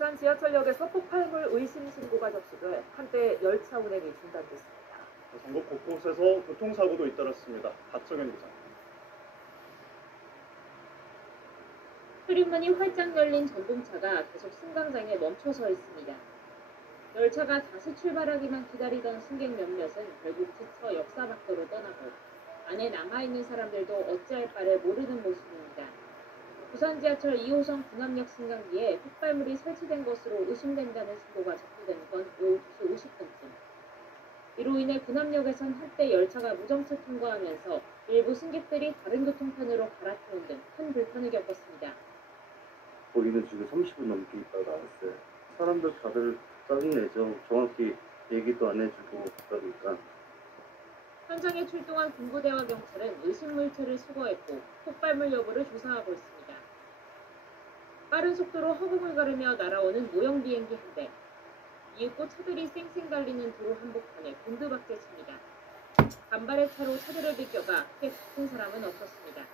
부산 지하철역에서 폭발물 의심 신고가 접수돼 한때 열차 운행이 중단됐습니다. 전국 곳곳에서 교통사고도 잇따랐습니다. 박정현 기자. 출입문이 활짝 열린 전동차가 계속 승강장에 멈춰서 있습니다. 열차가 다시 출발하기만 기다리던 승객 몇몇은 결국 지쳐 역사 밖으로 떠나고 안에 남아있는 사람들도 어찌할 바를 모르는 모습입니다. 부산 지하철 2호선 군암역 승강기에 폭발물이 설치된 것으로 의심된다는 신고가 접수된 건 오후 2시 50분쯤. 이로 인해 군암역에선 한때 열차가 무정차 통과하면서 일부 승객들이 다른 교통편으로 갈아타는 등 큰 불편을 겪었습니다. 거기는 지금 30분 넘게 있다가 왔어요. 사람들 다들 짜증내죠. 정확히 얘기도 안 해주고 그러니까. 현장에 출동한 군부대와 경찰은 의심물체를 수거했고 폭발물 여부를 조사하고 있습니다. 빠른 속도로 허공을 가르며 날아오는 모형 비행기 한 대. 이윽고 차들이 쌩쌩 달리는 도로 한복판에 곤두박질칩니다. 간발의 차로 차들을 비껴가 크게 다친 사람은 없었습니다.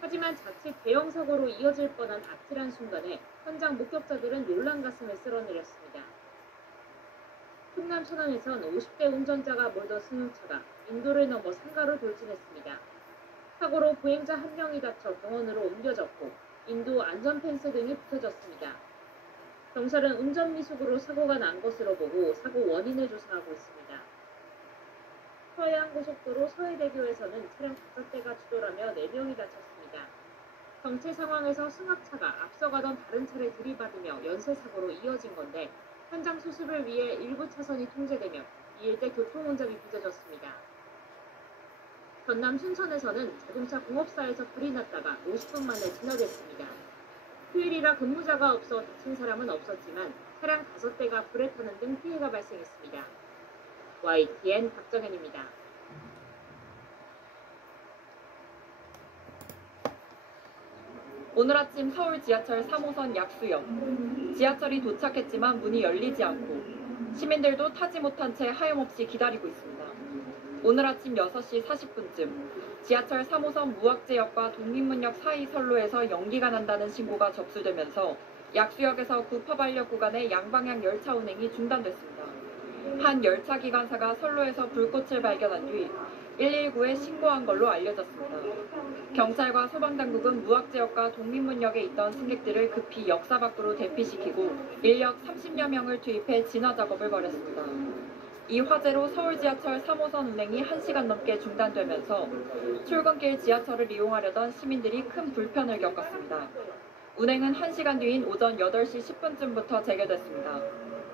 하지만 자칫 대형 사고로 이어질 뻔한 아찔한 순간에 현장 목격자들은 놀란 가슴을 쓸어내렸습니다. 충남 천안에선 50대 운전자가 몰던 승용차가 인도를 넘어 상가로 돌진했습니다. 사고로 보행자 한 명이 다쳐 병원으로 옮겨졌고 인도 안전펜스 등이 붙여졌습니다. 경찰은 운전미숙으로 사고가 난 것으로 보고 사고 원인을 조사하고 있습니다. 서해안고속도로 서해대교에서는 차량 5대가 추돌하며 4명이 다쳤습니다. 정체 상황에서 승합차가 앞서가던 다른 차를 들이받으며 연쇄사고로 이어진 건데 현장 수습을 위해 일부 차선이 통제되며 이 일대 교통혼잡이 빚어졌습니다. 전남 순천에서는 자동차 공업사에서 불이 났다가 50분 만에 진화됐습니다. 휴일이라 근무자가 없어 다친 사람은 없었지만 차량 5대가 불에 타는 등 피해가 발생했습니다. YTN 박정현입니다. 오늘 아침 서울 지하철 3호선 약수역. 지하철이 도착했지만 문이 열리지 않고 시민들도 타지 못한 채 하염없이 기다리고 있습니다. 오늘 아침 6시 40분쯤 지하철 3호선 무학재역과 독립문역 사이 선로에서 연기가 난다는 신고가 접수되면서 약수역에서 구파발역 구간의 양방향 열차 운행이 중단됐습니다. 한 열차 기관사가 선로에서 불꽃을 발견한 뒤 119에 신고한 걸로 알려졌습니다. 경찰과 소방당국은 무학재역과 독립문역에 있던 승객들을 급히 역사 밖으로 대피시키고 인력 30여 명을 투입해 진화 작업을 벌였습니다. 이 화재로 서울 지하철 3호선 운행이 1시간 넘게 중단되면서 출근길 지하철을 이용하려던 시민들이 큰 불편을 겪었습니다. 운행은 1시간 뒤인 오전 8시 10분쯤부터 재개됐습니다.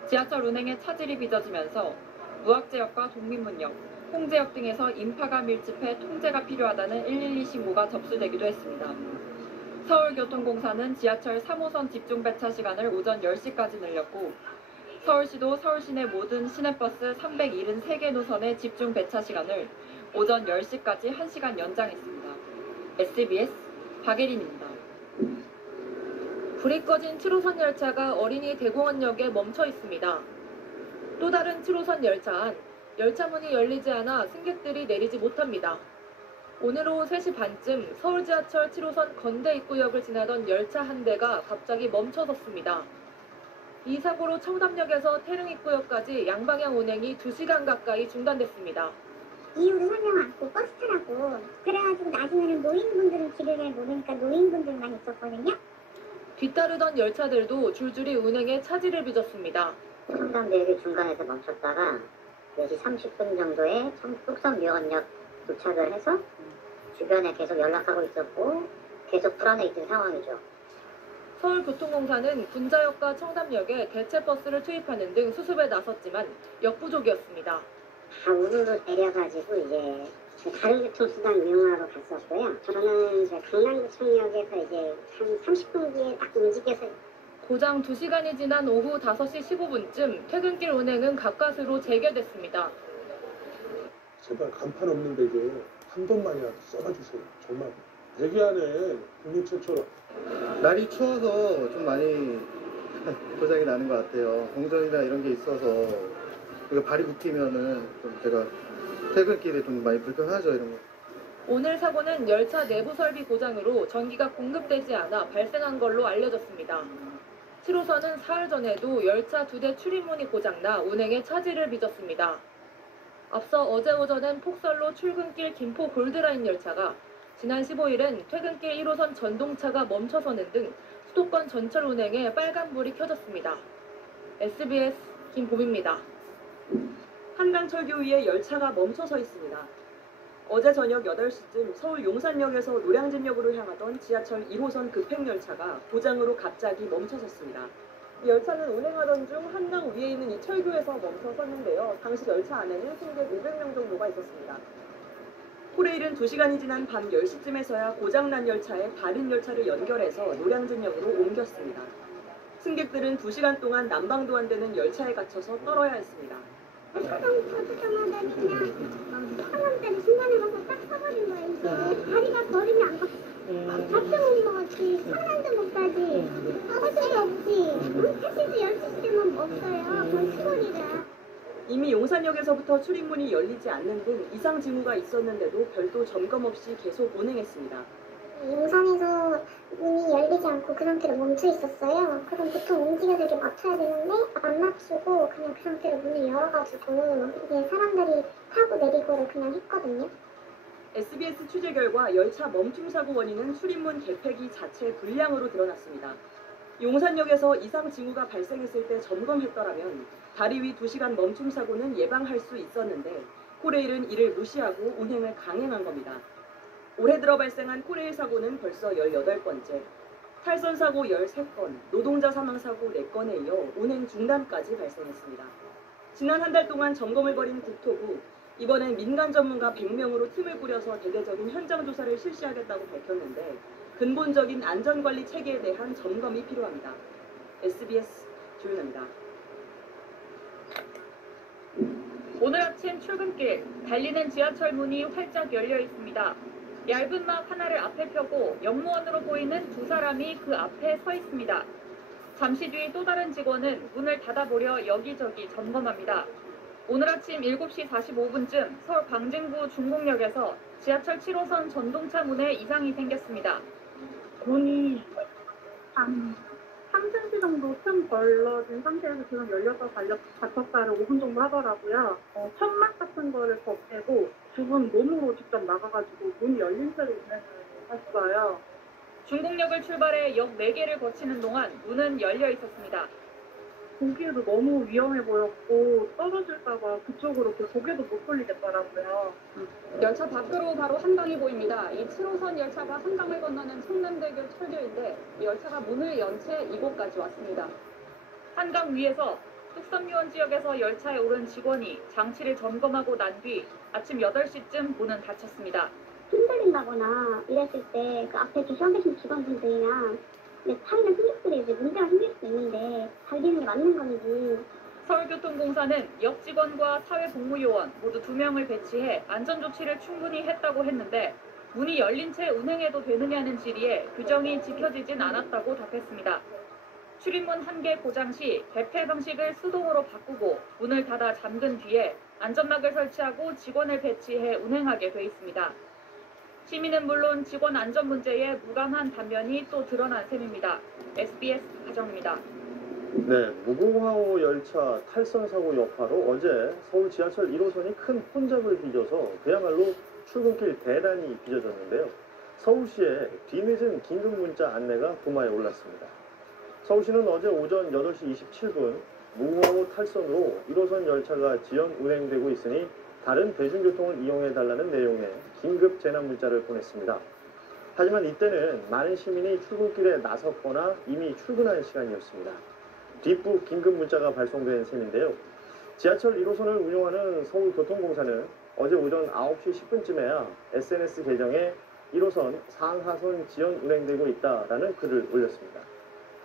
지하철 운행에 차질이 빚어지면서 무학재역과 독립문역, 홍제역 등에서 인파가 밀집해 통제가 필요하다는 112 신고가 접수되기도 했습니다. 서울교통공사는 지하철 3호선 집중배차 시간을 오전 10시까지 늘렸고 서울시도 서울시내 모든 시내버스 373개 노선의 집중배차 시간을 오전 10시까지 1시간 연장했습니다. SBS 박예린입니다. 불이 꺼진 7호선 열차가 어린이 대공원역에 멈춰 있습니다. 또 다른 7호선 열차 안, 열차 문이 열리지 않아 승객들이 내리지 못합니다. 오늘 오후 3시 반쯤 서울 지하철 7호선 건대 입구역을 지나던 열차 한 대가 갑자기 멈춰섰습니다. 이 사고로 청담역에서 태릉 입구역까지 양방향 운행이 2시간 가까이 중단됐습니다. 이유를 설명 않고 버스 타라고. 그래가지고 나중에는 노인분들은 길을 잘 모르니까 노인분들만 있었거든요. 뒤따르던 열차들도 줄줄이 운행에 차질을 빚었습니다. 청담대역이 중간에서 멈췄다가 4시 30분 정도에 뚝섬묘원역 도착을 해서 주변에 계속 연락하고 있었고 계속 불안해 있던 상황이죠. 서울교통공사는 군자역과 청담역에 대체 버스를 투입하는 등 수습에 나섰지만 역부족이었습니다. 다 우르르 내려가지고 이제 다른 교통수단 이용하러 갔었고요. 저는 이제 강남구청역에서 이제 한 30분 뒤에 딱 움직여서 고장 2시간이 지난 오후 5시 15분쯤 퇴근길 운행은 가까스로 재개됐습니다. 제발 간판 없는 베개 한 번만이라도 써봐주세요. 정말 대기안에 국민 최초로. 날이 추워서 좀 많이 고장이 나는 것 같아요. 공전이나 이런 게 있어서 이거 발이 묶이면은 좀 제가 퇴근길에 좀 많이 불편하죠, 이런 거. 오늘 사고는 열차 내부 설비 고장으로 전기가 공급되지 않아 발생한 걸로 알려졌습니다. 7호선은 사흘 전에도 열차 2대 출입문이 고장나 운행에 차질을 빚었습니다. 앞서 어제 오전엔 폭설로 출근길 김포 골드라인 열차가, 지난 15일엔 퇴근길 1호선 전동차가 멈춰서는 등 수도권 전철 운행에 빨간불이 켜졌습니다. SBS 김봄입니다. 한강철교 위에 열차가 멈춰서 있습니다. 어제 저녁 8시쯤 서울 용산역에서 노량진역으로 향하던 지하철 1호선 급행열차가 고장으로 갑자기 멈춰섰습니다. 이 열차는 운행하던 중 한강 위에 있는 이 철교에서 멈춰섰는데요. 당시 열차 안에는 승객 500명 정도가 있었습니다. 코레일은 2시간이 지난 밤 10시쯤에서야 고장난 열차에 다른 열차를 연결해서 노량진역으로 옮겼습니다. 승객들은 2시간 동안 난방도 안 되는 열차에 갇혀서 떨어야 했습니다. 처음 터지자마자 그냥 사람들이 중간에 가서 딱 서버린 거예요. 이게 다리가 걸음이 안 가. 잡혀먹은 것 같이 사람도 못 가지. 버스도 없지. 택시도 12시 되면 없어요. 거의 시골이라. 이미 용산역에서부터 출입문이 열리지 않는 등 이상 징후가 있었는데도 별도 점검 없이 계속 운행했습니다. 용산에서 문이 열리지 않고 그 상태로 멈춰 있었어요. 그럼 보통 움직여서 이렇게 맞춰야 되는데 안 맞추고 그냥 그 상태로 문을 열어가지고 이게 사람들이 타고 내리고를 그냥 했거든요. SBS 취재 결과 열차 멈춤 사고 원인은 출입문 개폐기 자체 불량으로 드러났습니다. 용산역에서 이상 징후가 발생했을 때 점검했더라면 다리 위 2시간 멈춤 사고는 예방할 수 있었는데 코레일은 이를 무시하고 운행을 강행한 겁니다. 올해 들어 발생한 코레일 사고는 벌써 18번째, 탈선 사고 13건, 노동자 사망 사고 4건에 이어 운행 중단까지 발생했습니다. 지난 한 달 동안 점검을 벌인 국토부, 이번엔 민간 전문가 100명으로 팀을 꾸려서 대대적인 현장 조사를 실시하겠다고 밝혔는데 근본적인 안전관리 체계에 대한 점검이 필요합니다. SBS 조윤아입니다. 오늘 아침 출근길, 달리는 지하철 문이 활짝 열려 있습니다. 얇은 막 하나를 앞에 펴고 역무원으로 보이는 2사람이 그 앞에 서 있습니다. 잠시 뒤 또 다른 직원은 문을 닫아보려 여기저기 점검합니다. 오늘 아침 7시 45분쯤 서울 광진구 중곡역에서 지하철 7호선 전동차 문에 이상이 생겼습니다. 문이 한 3cm 정도 틈 벌러진 상태에서 지금 열려서 닫혔다를 5분 정도 하더라고요. 천막 같은 거를 덮개고 두 분 몸으로 직접 나가가지고 문이 열린 채로 운행을 했어요. 중곡역을 출발해 역 4개를 거치는 동안 문은 열려 있었습니다. 보기에도 너무 위험해 보였고 떨어질까봐 그쪽으로 고개도 못 돌리겠더라고요. 열차 밖으로 바로 한강이 보입니다. 이 7호선 열차가 한강을 건너는 청남대교 철교인데 이 열차가 문을 연 채 이곳까지 왔습니다. 한강 위에서 뚝섬유원 지역에서 열차에 오른 직원이 장치를 점검하고 난 뒤 아침 8시쯤 문은 닫혔습니다. 흔들린다거나 이랬을 때 그 앞에 서 계신 직원분들이랑 타이는 승객들이 이제 문제가 생길 수 있는데 달리는 게 맞는 건지. 서울교통공사는 역 직원과 사회복무요원 모두 2명을 배치해 안전조치를 충분히 했다고 했는데 문이 열린 채 운행해도 되느냐는 질의에 규정이 지켜지진 않았다고 답했습니다. 출입문 1개 고장 시 개폐 방식을 수동으로 바꾸고 문을 닫아 잠근 뒤에 안전막을 설치하고 직원을 배치해 운행하게 돼 있습니다. 시민은 물론 직원 안전 문제에 무감한 단면이 또 드러난 셈입니다. SBS 가정입니다. 네, 무궁화호 열차 탈선 사고 여파로 어제 서울 지하철 1호선이 큰 혼잡을 빚어서 그야말로 출근길 대란이 빚어졌는데요. 서울시의 뒤늦은 긴급 문자 안내가 도마에 올랐습니다. 서울시는 어제 오전 8시 27분 무궁화호 탈선으로 1호선 열차가 지연 운행되고 있으니 다른 대중교통을 이용해달라는 내용의 긴급 재난 문자를 보냈습니다. 하지만 이때는 많은 시민이 출근길에 나섰거나 이미 출근한 시간이었습니다. 뒷부 긴급 문자가 발송된 셈인데요. 지하철 1호선을 운영하는 서울교통공사는 어제 오전 9시 10분쯤에야 SNS 계정에 1호선 상하선 지연 운행되고 있다라는 글을 올렸습니다.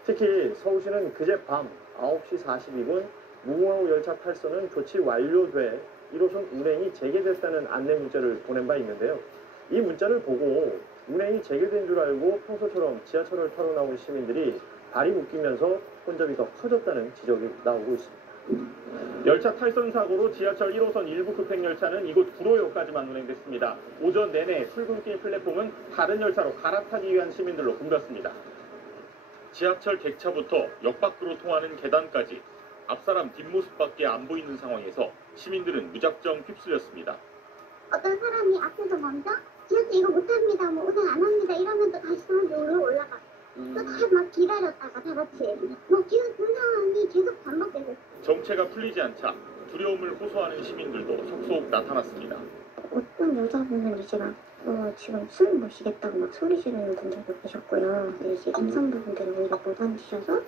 특히 서울시는 그제 밤 9시 42분 무궁화호 열차 탈선은 조치 완료돼 1호선 운행이 재개됐다는 안내 문자를 보낸 바 있는데요. 이 문자를 보고 운행이 재개된 줄 알고 평소처럼 지하철을 타러 나온 시민들이 발이 묶이면서 혼잡이 더 커졌다는 지적이 나오고 있습니다. 열차 탈선 사고로 지하철 1호선 일부 급행열차는 이곳 구로역까지만 운행됐습니다. 오전 내내 출근길 플랫폼은 다른 열차로 갈아타기 위한 시민들로 붐볐습니다. 지하철 객차부터 역 밖으로 통하는 계단까지 앞사람 뒷모습밖에 안 보이는 상황에서 시민들은 무작정 휩쓸렸습니다. 어떤 사람이 앞에서 먼저 지하철 이거 못합니다, 뭐 우선 안 합니다 이러면 또 다시 사람들이 올라가. 또 다 막 기다렸다가 다 같이 뭐 계속 그 상황이 계속 반복되고. 정체가 풀리지 않자 두려움을 호소하는 시민들도 속속 나타났습니다. 어떤 여자분은 이제 막 지금 숨 못 쉬겠다고 막 소리 지르는 분들도 계셨고요. 근데 이제 임산부분들은 오히려 못 앉으셔서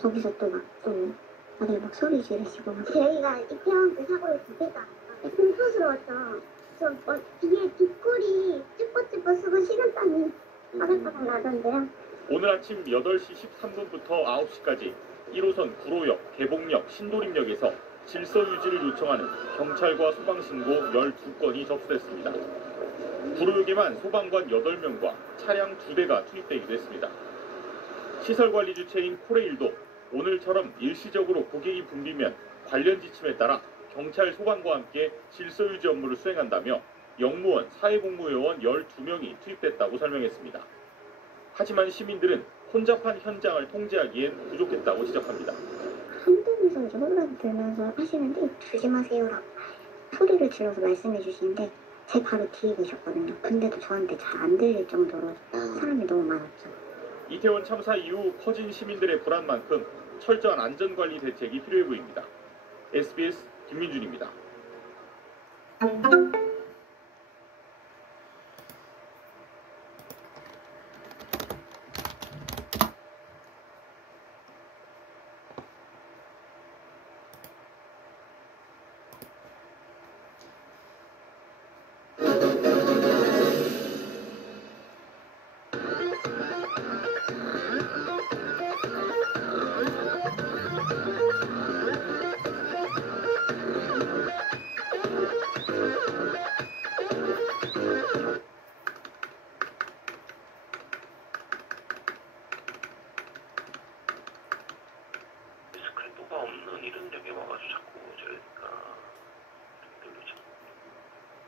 거기서 또 막 좀 다들 막 소리 지르시고 막. 저희가 이태원 그 사고를 보니까 공포스러웠죠. 저 뒤에 뒷골이 찌뿌찌뿌 쓰고 식은땀이 바닥바닥 나던데요. 오늘 아침 8시 13분부터 9시까지 1호선 구로역, 개봉역, 신도림역에서 질서 유지를 요청하는 경찰과 소방신고 12건이 접수됐습니다. 구로역에만 소방관 8명과 차량 2대가 투입되기도 했습니다. 시설관리 주체인 코레일도 오늘처럼 일시적으로 고객이 붐비면 관련 지침에 따라 경찰, 소방과 함께 질서 유지 업무를 수행한다며 영무원, 사회복무요원 12명이 투입됐다고 설명했습니다. 하지만 시민들은 혼잡한 현장을 통제하기엔 부족했다고 지적합니다. 한동에서 이제 혼란 들면서 하시는데 조심하세요라고 소리를 질러서 말씀해 주시는데 제 바로 뒤에 계셨거든요. 근데도 저한테 잘 안 들릴 정도로 사람이 너무 많았죠. 이태원 참사 이후 커진 시민들의 불안만큼 철저한 안전관리 대책이 필요해 보입니다. SBS 김민준입니다. 스크래퍼가 없는 이런 데에 와가지고 자꾸 저러니까 별로 참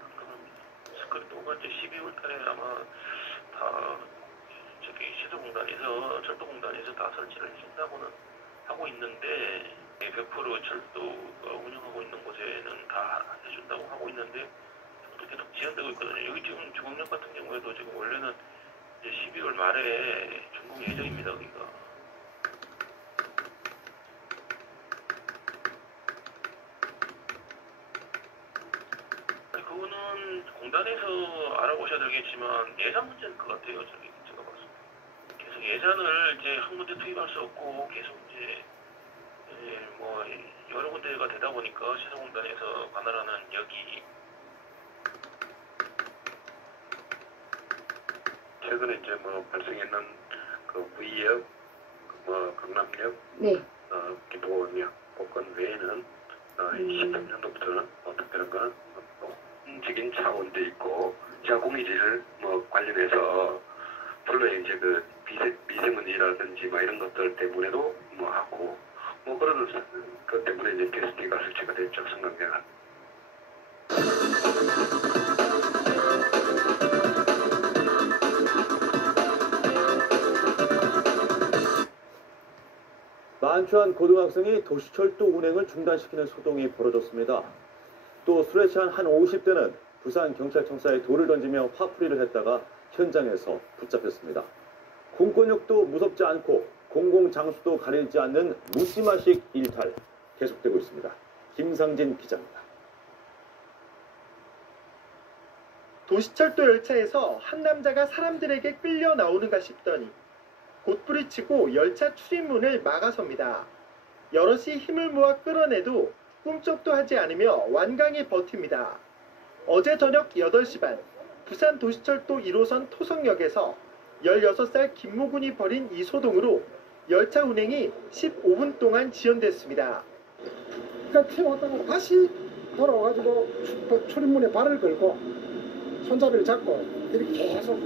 깜깜합니다. 스크래퍼가 이제 12월 달에 아마 다 저기 시설공단에서 철도공단에서 다 설치를 해준다고는 하고 있는데 100% 철도가 운영하고 있는 곳에는 다 해준다고 하고 있는데 또 계속 지연되고 있거든요. 여기 지금 중앙역 같은 경우에도 지금 원래는 이제 12월 말에 준공 예정입니다. 여기가. 그거는 공단에서 알아보셔야 되겠지만 예산 문제일 것 같아요. 저기 제가 봤을 때 계속 예산을 이제 한 군데 투입할 수 없고 계속 이제 뭐 여러 군데가 되다 보니까 시설공단에서 관할하는 역이 최근에 이제 뭐 발생했는 그 V역, 뭐 강남역, 네. 김포공역 복권 외에는 13년도부터는 특별한 움직인 차원도 있고 지하공유지를 뭐 관련해서 별로 이제 그 미세먼지라든지 뭐 이런 것들 때문에도 뭐 하고 뭐 그런 것 때문에 이제 테스트가 설치가 됐죠. 성남대가. 만취한 고등학생이 도시철도 운행을 중단시키는 소동이 벌어졌습니다. 또 술에 취한 한 50대는 부산경찰청사에 돌을 던지며 화풀이를 했다가 현장에서 붙잡혔습니다. 공권력도 무섭지 않고 공공장소도 가리지 않는 묻지마식 일탈 계속되고 있습니다. 김상진 기자입니다. 도시철도 열차에서 한 남자가 사람들에게 끌려 나오는가 싶더니 곧불이 치고 열차 출입문을 막아섭니다. 여럿이 힘을 모아 끌어내도 꿈쩍도 하지 않으며 완강히 버팁니다. 어제 저녁 8시 반 부산 도시철도 1호선 토성역에서 16살 김모군이 벌인 이 소동으로 열차 운행이 15분 동안 지연됐습니다. 그러니까 태워다가 다시 돌아와가지고 출입문에 발을 걸고 손잡이를 잡고 이렇게 계속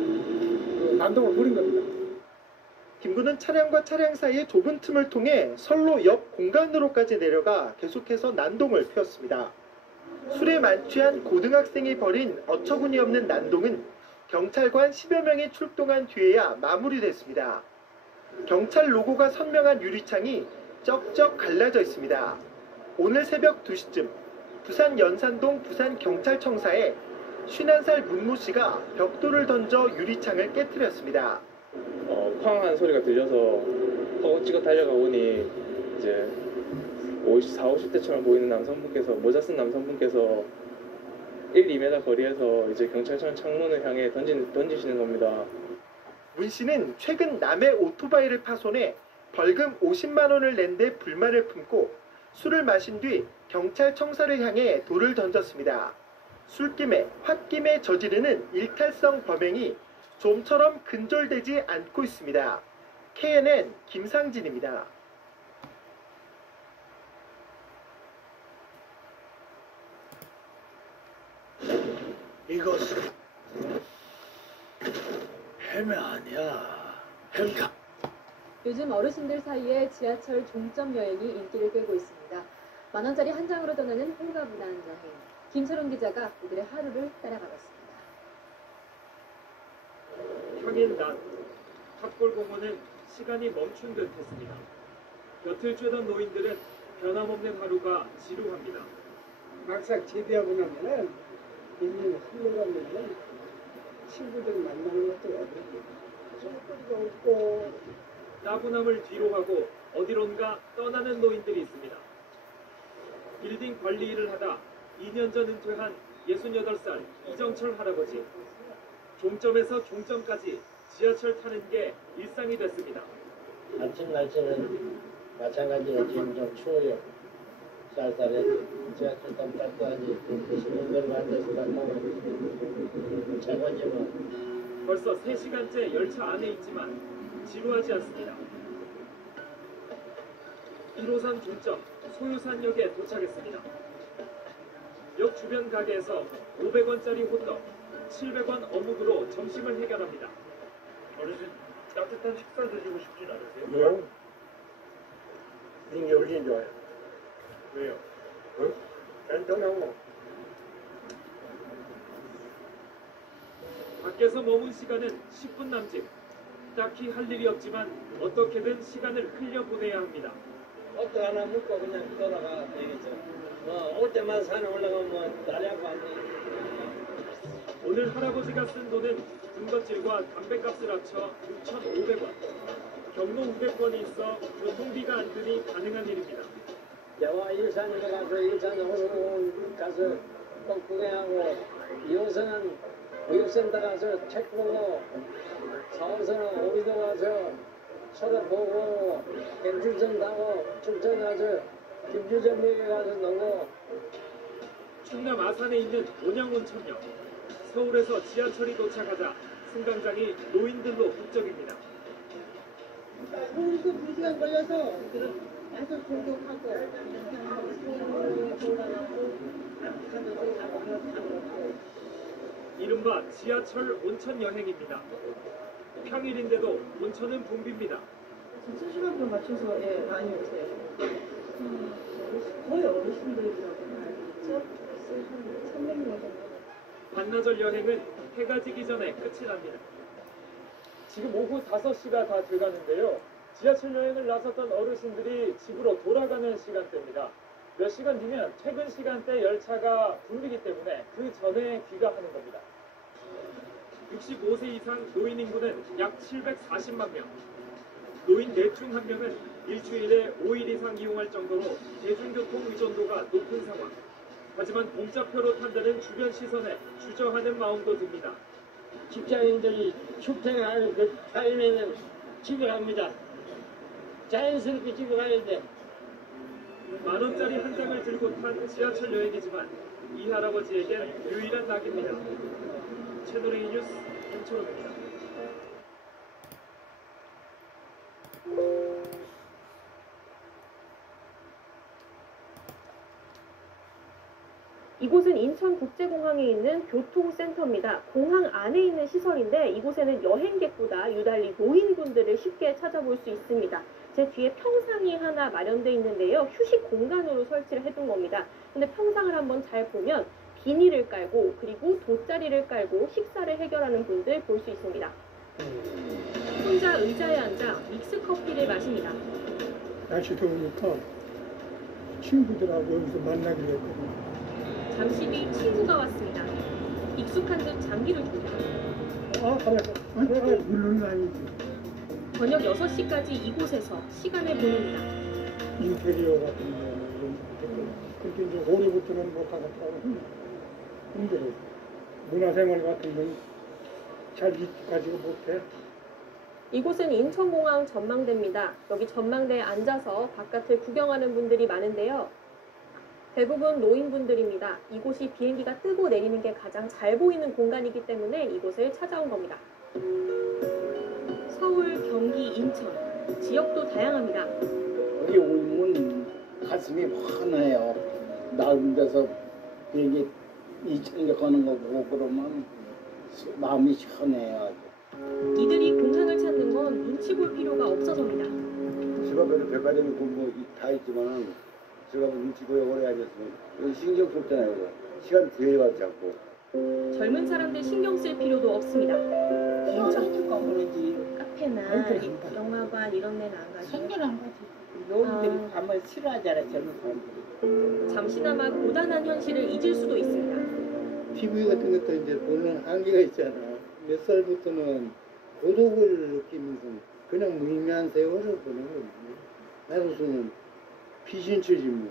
난동을 부린 겁니다. 김군은 차량과 차량 사이의 좁은 틈을 통해 선로 옆 공간으로까지 내려가 계속해서 난동을 피웠습니다. 술에 만취한 고등학생이 벌인 어처구니 없는 난동은 경찰관 10여 명이 출동한 뒤에야 마무리됐습니다. 경찰 로고가 선명한 유리창이 쩍쩍 갈라져 있습니다. 오늘 새벽 2시쯤 부산 연산동 부산경찰청사에 51살 문모 씨가 벽돌을 던져 유리창을 깨뜨렸습니다. 쾅 하는 소리가 들려서 허겁지겁 달려가 보니 이제 40, 50대처럼 보이는 남성분께서 모자 쓴 남성분께서 1-2m 거리에서 이제 경찰청 창문을 향해 던지시는 겁니다. 문 씨는 최근 남의 오토바이를 파손해 벌금 50만 원을 낸 데 불만을 품고 술을 마신 뒤 경찰청사를 향해 돌을 던졌습니다. 술김에 홧김에 저지르는 일탈성 범행이 좀처럼 근절되지 않고 있습니다. KNN 김상진입니다. 이것은 해매 아니야. 햄가. 요즘 어르신들 사이에 지하철 종점 여행이 인기를 끌고 있습니다. 만원짜리 한 장으로 떠나는 홀가분한 여행. 김철웅 기자가 그들의 하루를 따라가봤습니다. 평일 낮 탑골공원은 시간이 멈춘 듯 했습니다. 곁을 쬐던 노인들은 변함없는 하루가 지루합니다. 막상 제대하고 나면은 인연이 흘러가면은 친구들 만나는 것도 어렵고 소리가 없고 따분함을 뒤로 하고 어디론가 떠나는 노인들이 있습니다. 빌딩 관리 일을 하다 2년 전 은퇴한 68살 이정철 할아버지. 종점에서 종점까지 지하철 타는 게 일상이 됐습니다. 아침 날씨는 마찬가지로 지금 좀 추워요. 쌀쌀해. 지하철 좀 따뜻하지. 시민들 앉아서 타고 최고지 뭐. 벌써 3시간째 열차 안에 있지만 지루하지 않습니다. 1호선 종점 소유산역에 도착했습니다. 역 주변 가게에서 500원짜리 호떡, 700원 어묵으로 점심을 해결합니다. 어르신, 따뜻한 식사 드시고 싶진 않으세요? 왜요? 이게 훨씬 좋아요. 왜요? 응? 깐깐하고. 밖에서 머문 시간은 10분 남짓. 딱히 할 일이 없지만 어떻게든 시간을 흘려보내야 합니다. 옷도 하나 묶고 그냥 돌아가 되겠죠. 올 때마다 산에 올라가면 다리 아파 안 돼. 오늘 할아버지가 쓴 돈은 군것질과 담배값을 합쳐 6,500원. 경로 500원이 있어 교통비가 안 드니 가능한 일입니다. 내가 일산에 가서 일산에 가서 꼭 구경하고 2호선은 교육센터 가서 책 보고 4호선은 오리도 가서 소라 보고 갱출선 타고 춘천 가서 김주전역에 가서 놀고. 충남 아산에 있는 온양온천역. 서울에서 지하철이 도착하자 승강장이 노인들로 북적입니다. 서울에서 2시간 걸려서 와서 공격하고 돌아가고 이른바 지하철 온천 여행입니다. 평일인데도 온천은 붐빕니다. 7시간표 맞춰서 많이 오세요. 거의 어르신들이라고 봐야겠죠? 한 300명 정도. 반나절 여행은 해가 지기 전에 끝이 납니다. 지금 오후 5시가 다 돼가는데요. 지하철 여행을 나섰던 어르신들이 집으로 돌아가는 시간대입니다. 몇 시간 뒤면 퇴근 시간대 열차가 붐비기 때문에 그 전에 귀가하는 겁니다. 65세 이상 노인 인구는 약 740만 명. 노인 넷 중 한 명은 일주일에 5일 이상 이용할 정도로 대중교통 의존도가 높은 상황. 하지만 공짜표로 탄다는 주변 시선에 주저하는 마음도 듭니다. 직장인들이 출퇴근하는 그 타임에는 집에 갑니다. 자연스럽게 집에 가야 돼. 만원짜리 한 장을 들고 탄 지하철 여행이지만 이 할아버지에겐 유일한 낙입니다. 채널A 뉴스 김초롱입니다. 이곳은 인천국제공항에 있는 교통센터입니다. 공항 안에 있는 시설인데 이곳에는 여행객보다 유달리 노인분들을 쉽게 찾아볼 수 있습니다. 제 뒤에 평상이 하나 마련되어 있는데요. 휴식 공간으로 설치를 해둔 겁니다. 근데 평상을 한번 잘 보면 비닐을 깔고 그리고 돗자리를 깔고 식사를 해결하는 분들 볼 수 있습니다. 혼자 의자에 앉아 믹스 커피를 마십니다. 날씨 더우니까 친구들하고 여기서 만나기로 했거든요. 잠시 뒤 친구가 왔습니다. 익숙한 듯 장기를 줍니다. 물론 아니지. 저녁 6시까지 이곳에서 시간을 보냅니다. 인테리어 같은 거 그렇게 이제 오래부터는 못 하겠다고 힘들어. 문화생활 같은 건 잘 가지고 못해. 이곳은 인천공항 전망대입니다. 여기 전망대에 앉아서 바깥을 구경하는 분들이 많은데요. 대부분 노인분들입니다. 이곳이 비행기가 뜨고 내리는 게 가장 잘 보이는 공간이기 때문에 이곳을 찾아온 겁니다. 서울, 경기, 인천, 지역도 다양합니다. 여기 오면 가슴이 환해요. 나은 데서 비행기 이천에 가는 거 보고 그러면 마음이 시원해요. 이들이 공항을 찾는 건 눈치 볼 필요가 없어서입니다. 집 앞에는 백화점이 다 있지만 제가 눈치 보여 오래 앉았으면 신경 썼잖아요. 시간 뒤에 가지 않고. 젊은 사람들 신경 쓸 필요도 없습니다. 인천이니까 그러지. 카페나 영화관 이런 데는 안 가죠. 생겨난 거지. 노인들이 가면 싫어하잖아, 젊은 사람들이. 잠시나마 고단한 현실을 잊을 수도 있습니다. TV 같은 것도 이제 보는 한계가 있잖아. 몇 살부터는 고독을 느끼면서 그냥 무의미한 세월을 보내는 거지. 나로서는 피신처지 뭐.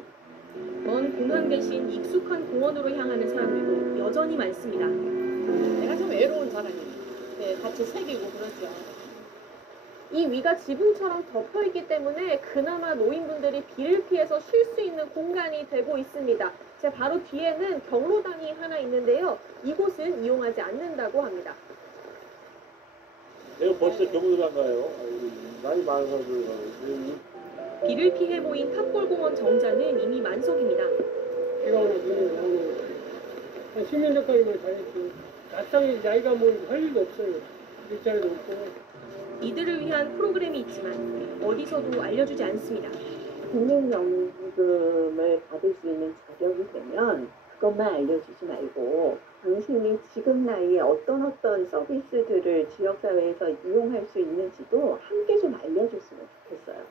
먼 공항 대신 익숙한 공원으로 향하는 사람들도 여전히 많습니다. 내가 좀 외로운 사람이야. 네, 같이 새기고 그러죠. 이 위가 지붕처럼 덮여있기 때문에 그나마 노인분들이 비를 피해서 쉴 수 있는 공간이 되고 있습니다. 제 바로 뒤에는 경로당이 하나 있는데요. 이곳은 이용하지 않는다고 합니다. 내가 벌써 경로를 안 가요. 나이 많은 사람들 비를 피해 모인 탑골공원 정자는 이미 만석입니다. 비가 오면 한 10년 전까지만 다녔지. 나땅에 나이가 뭐 할 일도 없어요. 일자리도 없고. 이들을 위한 프로그램이 있지만 어디서도 알려주지 않습니다. 국민연금을 받을 수 있는 자격이 되면 그것만 알려주지 말고 당신이 지금 나이에 어떤 서비스들을 지역사회에서 이용할 수 있는지도 함께 좀 알려줬으면 좋겠어요.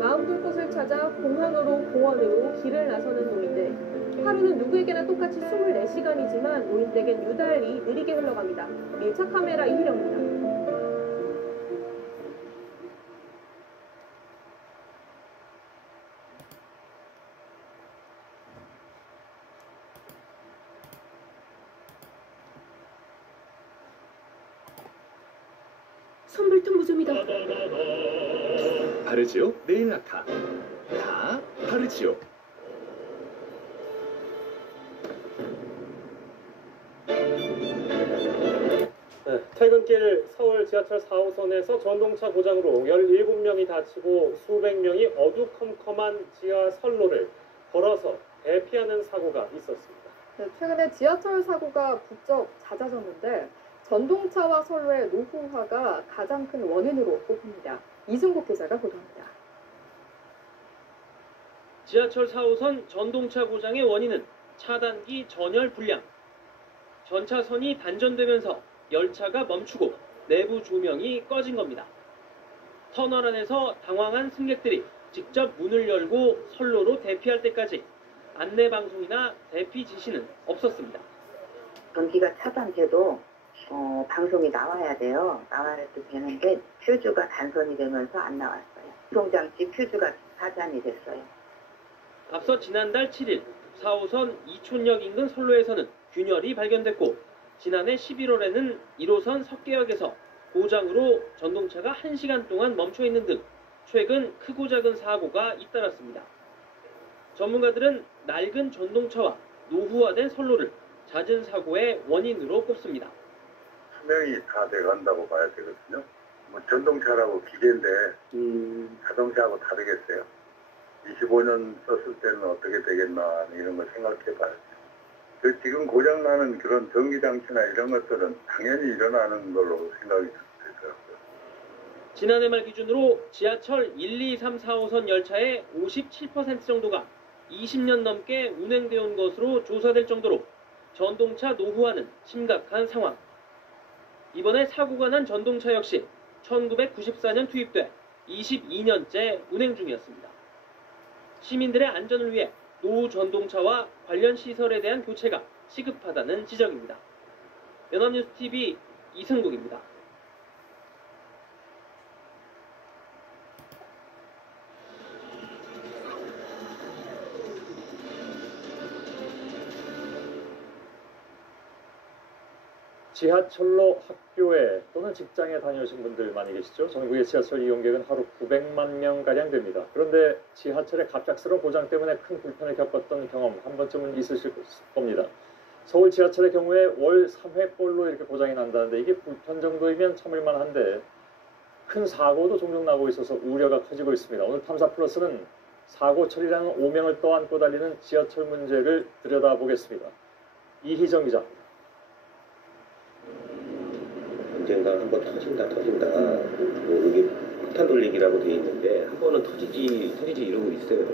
마음 둘 곳을 찾아 공항으로 공원으로 길을 나서는 노인들. 하루는 누구에게나 똑같이 24시간이지만 노인들에겐 유달리 느리게 흘러갑니다. 밀착 카메라 이휘령입니다. 선불통 무좀이다. 바르지오 네일 라카 다 바르지오. 네, 퇴근길 서울 지하철 4호선에서 전동차 고장으로 17명이 다치고 수백 명이 어두컴컴한 지하 선로를 걸어서 대피하는 사고가 있었습니다. 네, 최근에 지하철 사고가 부쩍 잦아졌는데 전동차와 선로의 노후화가 가장 큰 원인으로 꼽힙니다. 이승국 기자가 보도합니다. 지하철 4호선 전동차 고장의 원인은 차단기 전열 불량. 전차선이 단전되면서 열차가 멈추고 내부 조명이 꺼진 겁니다. 터널 안에서 당황한 승객들이 직접 문을 열고 선로로 대피할 때까지 안내 방송이나 대피 지시는 없었습니다. 전기가 차단돼도 방송이 나와야 돼요. 나와야 되는데 퓨즈가 단선이 되면서 안 나왔어요. 송장치 퓨즈가 파산이 됐어요. 앞서 지난달 7일 4호선 이촌역 인근 선로에서는 균열이 발견됐고 지난해 11월에는 1호선 석계역에서 고장으로 전동차가 1시간 동안 멈춰있는 등 최근 크고 작은 사고가 잇따랐습니다. 전문가들은 낡은 전동차와 노후화된 선로를 잦은 사고의 원인으로 꼽습니다. 수명이 다 돼간다고 봐야 되거든요. 뭐 전동차라고 기계인데 자동차하고 다르겠어요. 25년 썼을 때는 어떻게 되겠나 이런 걸 생각해 봐야죠. 지금 고장나는 그런 전기장치나 이런 것들은 당연히 일어나는 걸로 생각이 되더라고요. 지난해 말 기준으로 지하철 1, 2, 3, 4호선 열차의 57% 정도가 20년 넘게 운행되어 온 것으로 조사될 정도로 전동차 노후화는 심각한 상황. 이번에 사고가 난 전동차 역시 1994년 투입돼 22년째 운행 중이었습니다. 시민들의 안전을 위해 노후 전동차와 관련 시설에 대한 교체가 시급하다는 지적입니다. 연합뉴스TV 이승국입니다. 지하철로 학교에 또는 직장에 다녀오신 분들 많이 계시죠? 전국의 지하철 이용객은 하루 900만 명가량 됩니다. 그런데 지하철의 갑작스러운 고장 때문에 큰 불편을 겪었던 경험 한 번쯤은 있으실 겁니다. 서울 지하철의 경우에 월 3회꼴로 이렇게 고장이 난다는데 이게 불편 정도이면 참을만 한데 큰 사고도 종종 나고 있어서 우려가 커지고 있습니다. 오늘 탐사 플러스는 사고 처리라는 오명을 떠안고 달리는 지하철 문제를 들여다보겠습니다. 이희정 기자입니다. 언젠가 한번 터진다. 여기 폭탄 돌리기라고 되어 있는데 한 번은 터지지 이러고 있어요.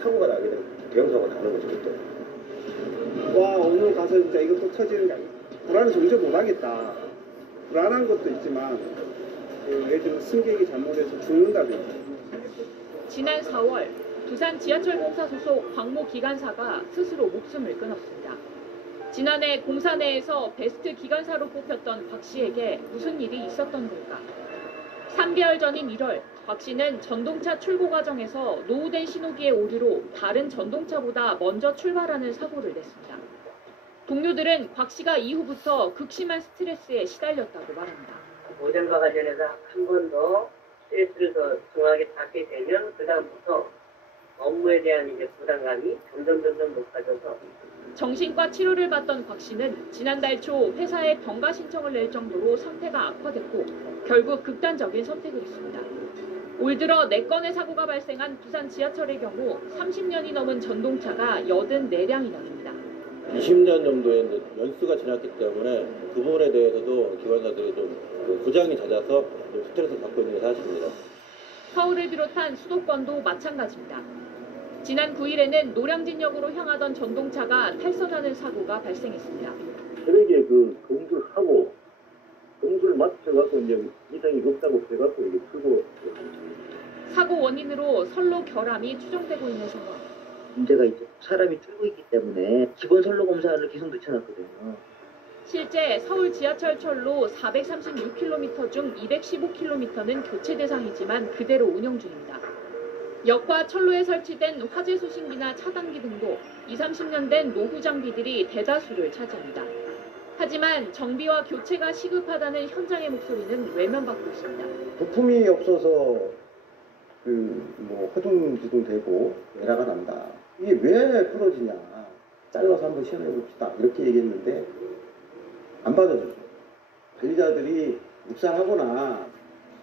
사고가 나게 되면 대형 사고가 나는 거죠. 또. 와 오늘 가서 진짜 이거 또 터지는 게 아니야. 불안을 정체 못하겠다. 불안한 것도 있지만 예를 들어 승객이 잘못해서 죽는다든지. 지난 4월 부산 지하철공사 소속 광모 기관사가 스스로 목숨을 끊었습니다. 지난해 공사 내에서 베스트 기관사로 뽑혔던 박 씨에게 무슨 일이 있었던 걸까? 3개월 전인 1월, 박 씨는 전동차 출고 과정에서 노후된 신호기의 오류로 다른 전동차보다 먼저 출발하는 사고를 냈습니다. 동료들은 박 씨가 이후부터 극심한 스트레스에 시달렸다고 말합니다. 오전과 관련해서 한 번 더 스트레스를 더 중하게 받게 되면 그다음부터 업무에 대한 이제 부담감이 점점 높아져서 정신과 치료를 받던 박 씨는 지난달 초 회사에 병가 신청을 낼 정도로 상태가 악화됐고 결국 극단적인 선택을 했습니다. 올 들어 4건의 사고가 발생한 부산 지하철의 경우 30년이 넘은 전동차가 84량이나 됩니다. 20년 정도의 연수가 지났기 때문에 그 부분에 대해서도 기관사들이 좀 고장이 잦아서 좀 스트레스를 받고 있는 게 사실입니다. 서울을 비롯한 수도권도 마찬가지입니다. 지난 9일에는 노량진역으로 향하던 전동차가 탈선하는 사고가 발생했습니다. 혈액에 그 동술하고 동술 맞춰갖고 이제 이상이 없다고 해갖고 이게 풀고. 사고 원인으로 선로 결함이 추정되고 있는 상황. 문제가 이제 사람이 틀고 있기 때문에 기본 선로 검사를 계속 늦춰놨거든요. 실제 서울 지하철 철로 436km 중 215km는 교체 대상이지만 그대로 운영 중입니다. 역과 철로에 설치된 화재 수신기나 차단기 등도 20-30년 된 노후 장비들이 대다수를 차지합니다. 하지만 정비와 교체가 시급하다는 현장의 목소리는 외면받고 있습니다. 부품이 없어서 허둥지둥 되고 에러가 난다. 이게 왜 부러지냐. 잘라서 한번 시험해 봅시다. 이렇게 얘기했는데 안 받아줬어요. 관리자들이 묵살하거나.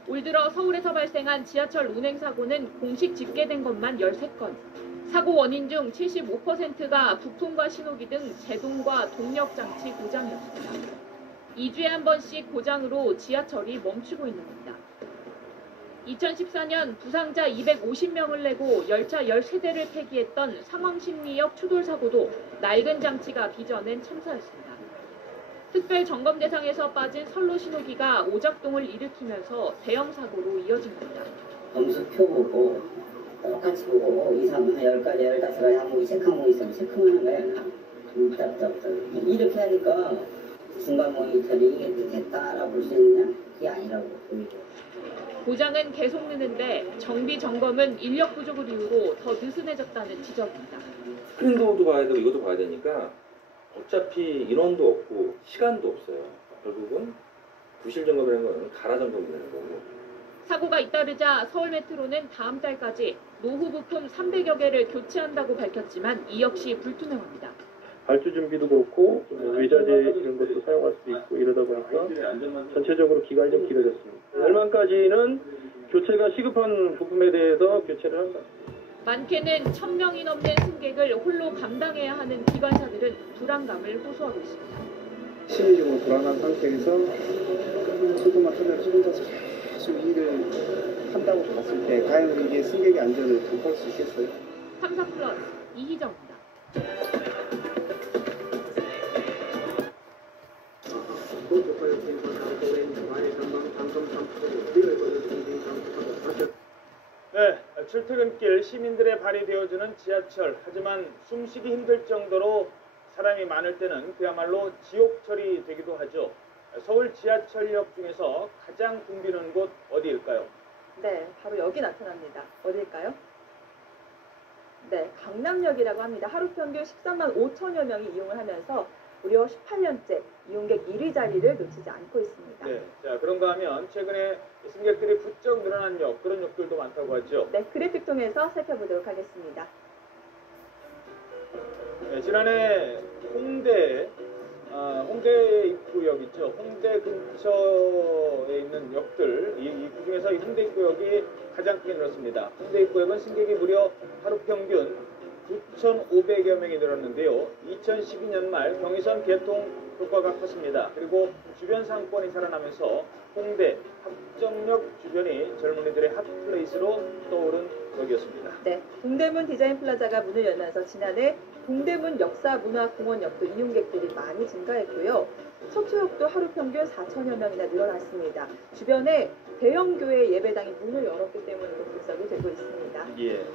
올 들어 서울에서 발생한 지하철 운행사고는 공식 집계된 것만 13건. 사고 원인 중 75%가 부품과 신호기 등 제동과 동력장치 고장이었습니다. 2주에 한 번씩 고장으로 지하철이 멈추고 있는 겁니다. 2014년 부상자 250명을 내고 열차 13대를 폐기했던 상황심리역 추돌사고도 낡은 장치가 빚어낸 참사였습니다. 특별 점검 대상에서 빠진 선로 신호기가 오작동을 일으키면서 대형 사고로 이어진 겁니다. 검수 펴보고 똑같이 보고 2, 3, 10가지, 15가지 항목이 체크항목이 있으면 체크하는 거야. 답답답. 이렇게 하니까 중간 모니터링이 이게 됐다라고 볼 수 있느냐? 그게 아니라고 보이죠. 고장은 계속 느는데 정비 점검은 인력 부족을 이유로 더 느슨해졌다는 지적입니다. 스크린도어도 봐야 되고 이것도 봐야 되니까 어차피 인원도 없고 시간도 없어요. 결국은 부실 점검이라는 건 갈아 점검이라는 거고. 사고가 잇따르자 서울메트로는 다음 달까지 노후 부품 300여 개를 교체한다고 밝혔지만 이 역시 불투명합니다. 발주 준비도 그렇고 외자재 이런 것도 사용할 수 있고 이러다 보니까 전체적으로 기간이 좀 길어졌습니다. 얼마까지는 교체가 시급한 부품에 대해서 교체를 한다. 많게는 1000명이 넘는 승객을 홀로 감당해야 하는 기관사들은 불안감을 호소하고 있습니다. 심리적으로 불안한 상태에서 수도만 터널 혼자서 계속 일을 한다고 봤을 때 과연 이게 승객의 안전을 담보할 수 있겠어요? 탐사 플러스 이희정입니다. 네, 출퇴근길 시민들의 발이 되어주는 지하철. 하지만 숨쉬기 힘들 정도로 사람이 많을 때는 그야말로 지옥철이 되기도 하죠. 서울 지하철역 중에서 가장 붐비는 곳 어디일까요? 네, 바로 여기 나타납니다. 어딜까요? 네, 강남역이라고 합니다. 하루 평균 13만 5천여 명이 이용을 하면서 무려 18년째 이용객 1위 자리를 놓치지 않고 있습니다. 네, 자 그런가 하면 최근에 승객들이 부쩍 늘어난 역, 그런 역들도 많다고 하죠. 네, 그래픽 통해서 살펴보도록 하겠습니다. 네, 지난해 홍대 입구역 있죠. 홍대 근처에 있는 역들, 그 중에서 이 홍대 입구역이 가장 크게 늘었습니다. 홍대 입구역은 승객이 무려 하루 평균 9,500여 명이 늘었는데요. 2012년 말 경의선 개통 효과가 컸습니다. 그리고 주변 상권이 살아나면서 홍대 합정역 주변이 젊은이들의 핫플레이스로 떠오른 역이었습니다. 네, 동대문 디자인 플라자가 문을 열면서 지난해 동대문 역사문화공원역도 이용객들이 많이 증가했고요. 척추역도 하루 평균 4천여 명이나 늘어났습니다. 주변에 대형 교회 예배당이 문을 열었기 때문에도 분석이 되고 있습니다. 예.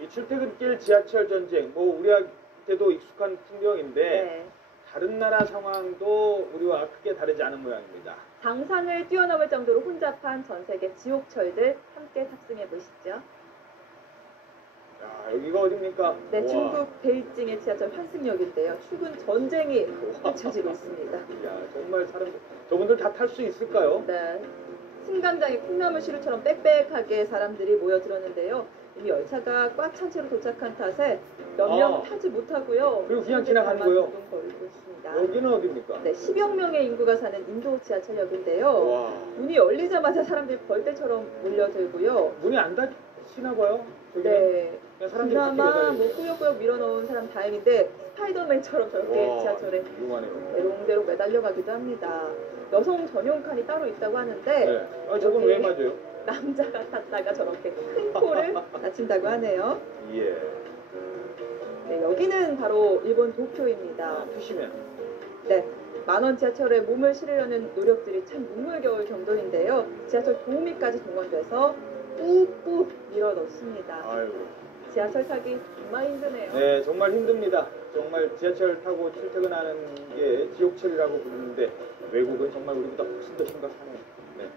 이 출퇴근길 지하철 전쟁, 우리한테도 익숙한 풍경인데 네. 다른 나라 상황도 우리와 크게 다르지 않은 모양입니다. 상상을 뛰어넘을 정도로 혼잡한 전 세계 지옥철들 함께 탑승해 보시죠. 자, 여기가 어디입니까? 네, 우와. 중국 베이징의 지하철 환승역인데요. 출근 전쟁이 펼쳐지고 있습니다. 야, 정말 저분들 다 탈 수 있을까요? 네, 승강장에 콩나물 시루처럼 빽빽하게 사람들이 모여들었는데요. 이미 열차가 꽉 찬 채로 도착한 탓에 몇 명 타지 못하고요. 그리고 그냥 지나가는 거예요? 걸고 있습니다. 여기는 어디입니까? 네, 10여 명의 인구가 사는 인도 지하철역인데요. 와. 문이 열리자마자 사람들이 벌떼처럼 몰려들고요. 문이 안 닫히나 봐요? 네. 그냥 사람들이 그나마 밖에 뭐 꾸역꾸역 밀어넣은 사람 다행인데 스파이더맨처럼 저렇게 와, 지하철에 훌륭하네요. 대롱대롱 매달려가기도 합니다. 여성 전용 칸이 따로 있다고 하는데 네. 저건 여기 왜 맞아요? 남자가 탔다가 저렇게 큰 코를 다친다고 하네요. 예. 네, 여기는 바로 일본 도쿄입니다. 푸시면. 네. 만원 지하철에 몸을 실으려는 노력들이 참 눈물겨울 정도인데요. 지하철 도우미까지 동원돼서 꾹꾹 밀어넣습니다. 아유. 지하철 타기 정말 힘드네요. 네, 정말 힘듭니다. 정말 지하철 타고 출퇴근하는 게 지옥철이라고 부르는데 외국은 정말 우리보다 훨씬 더 심각하네요. 네.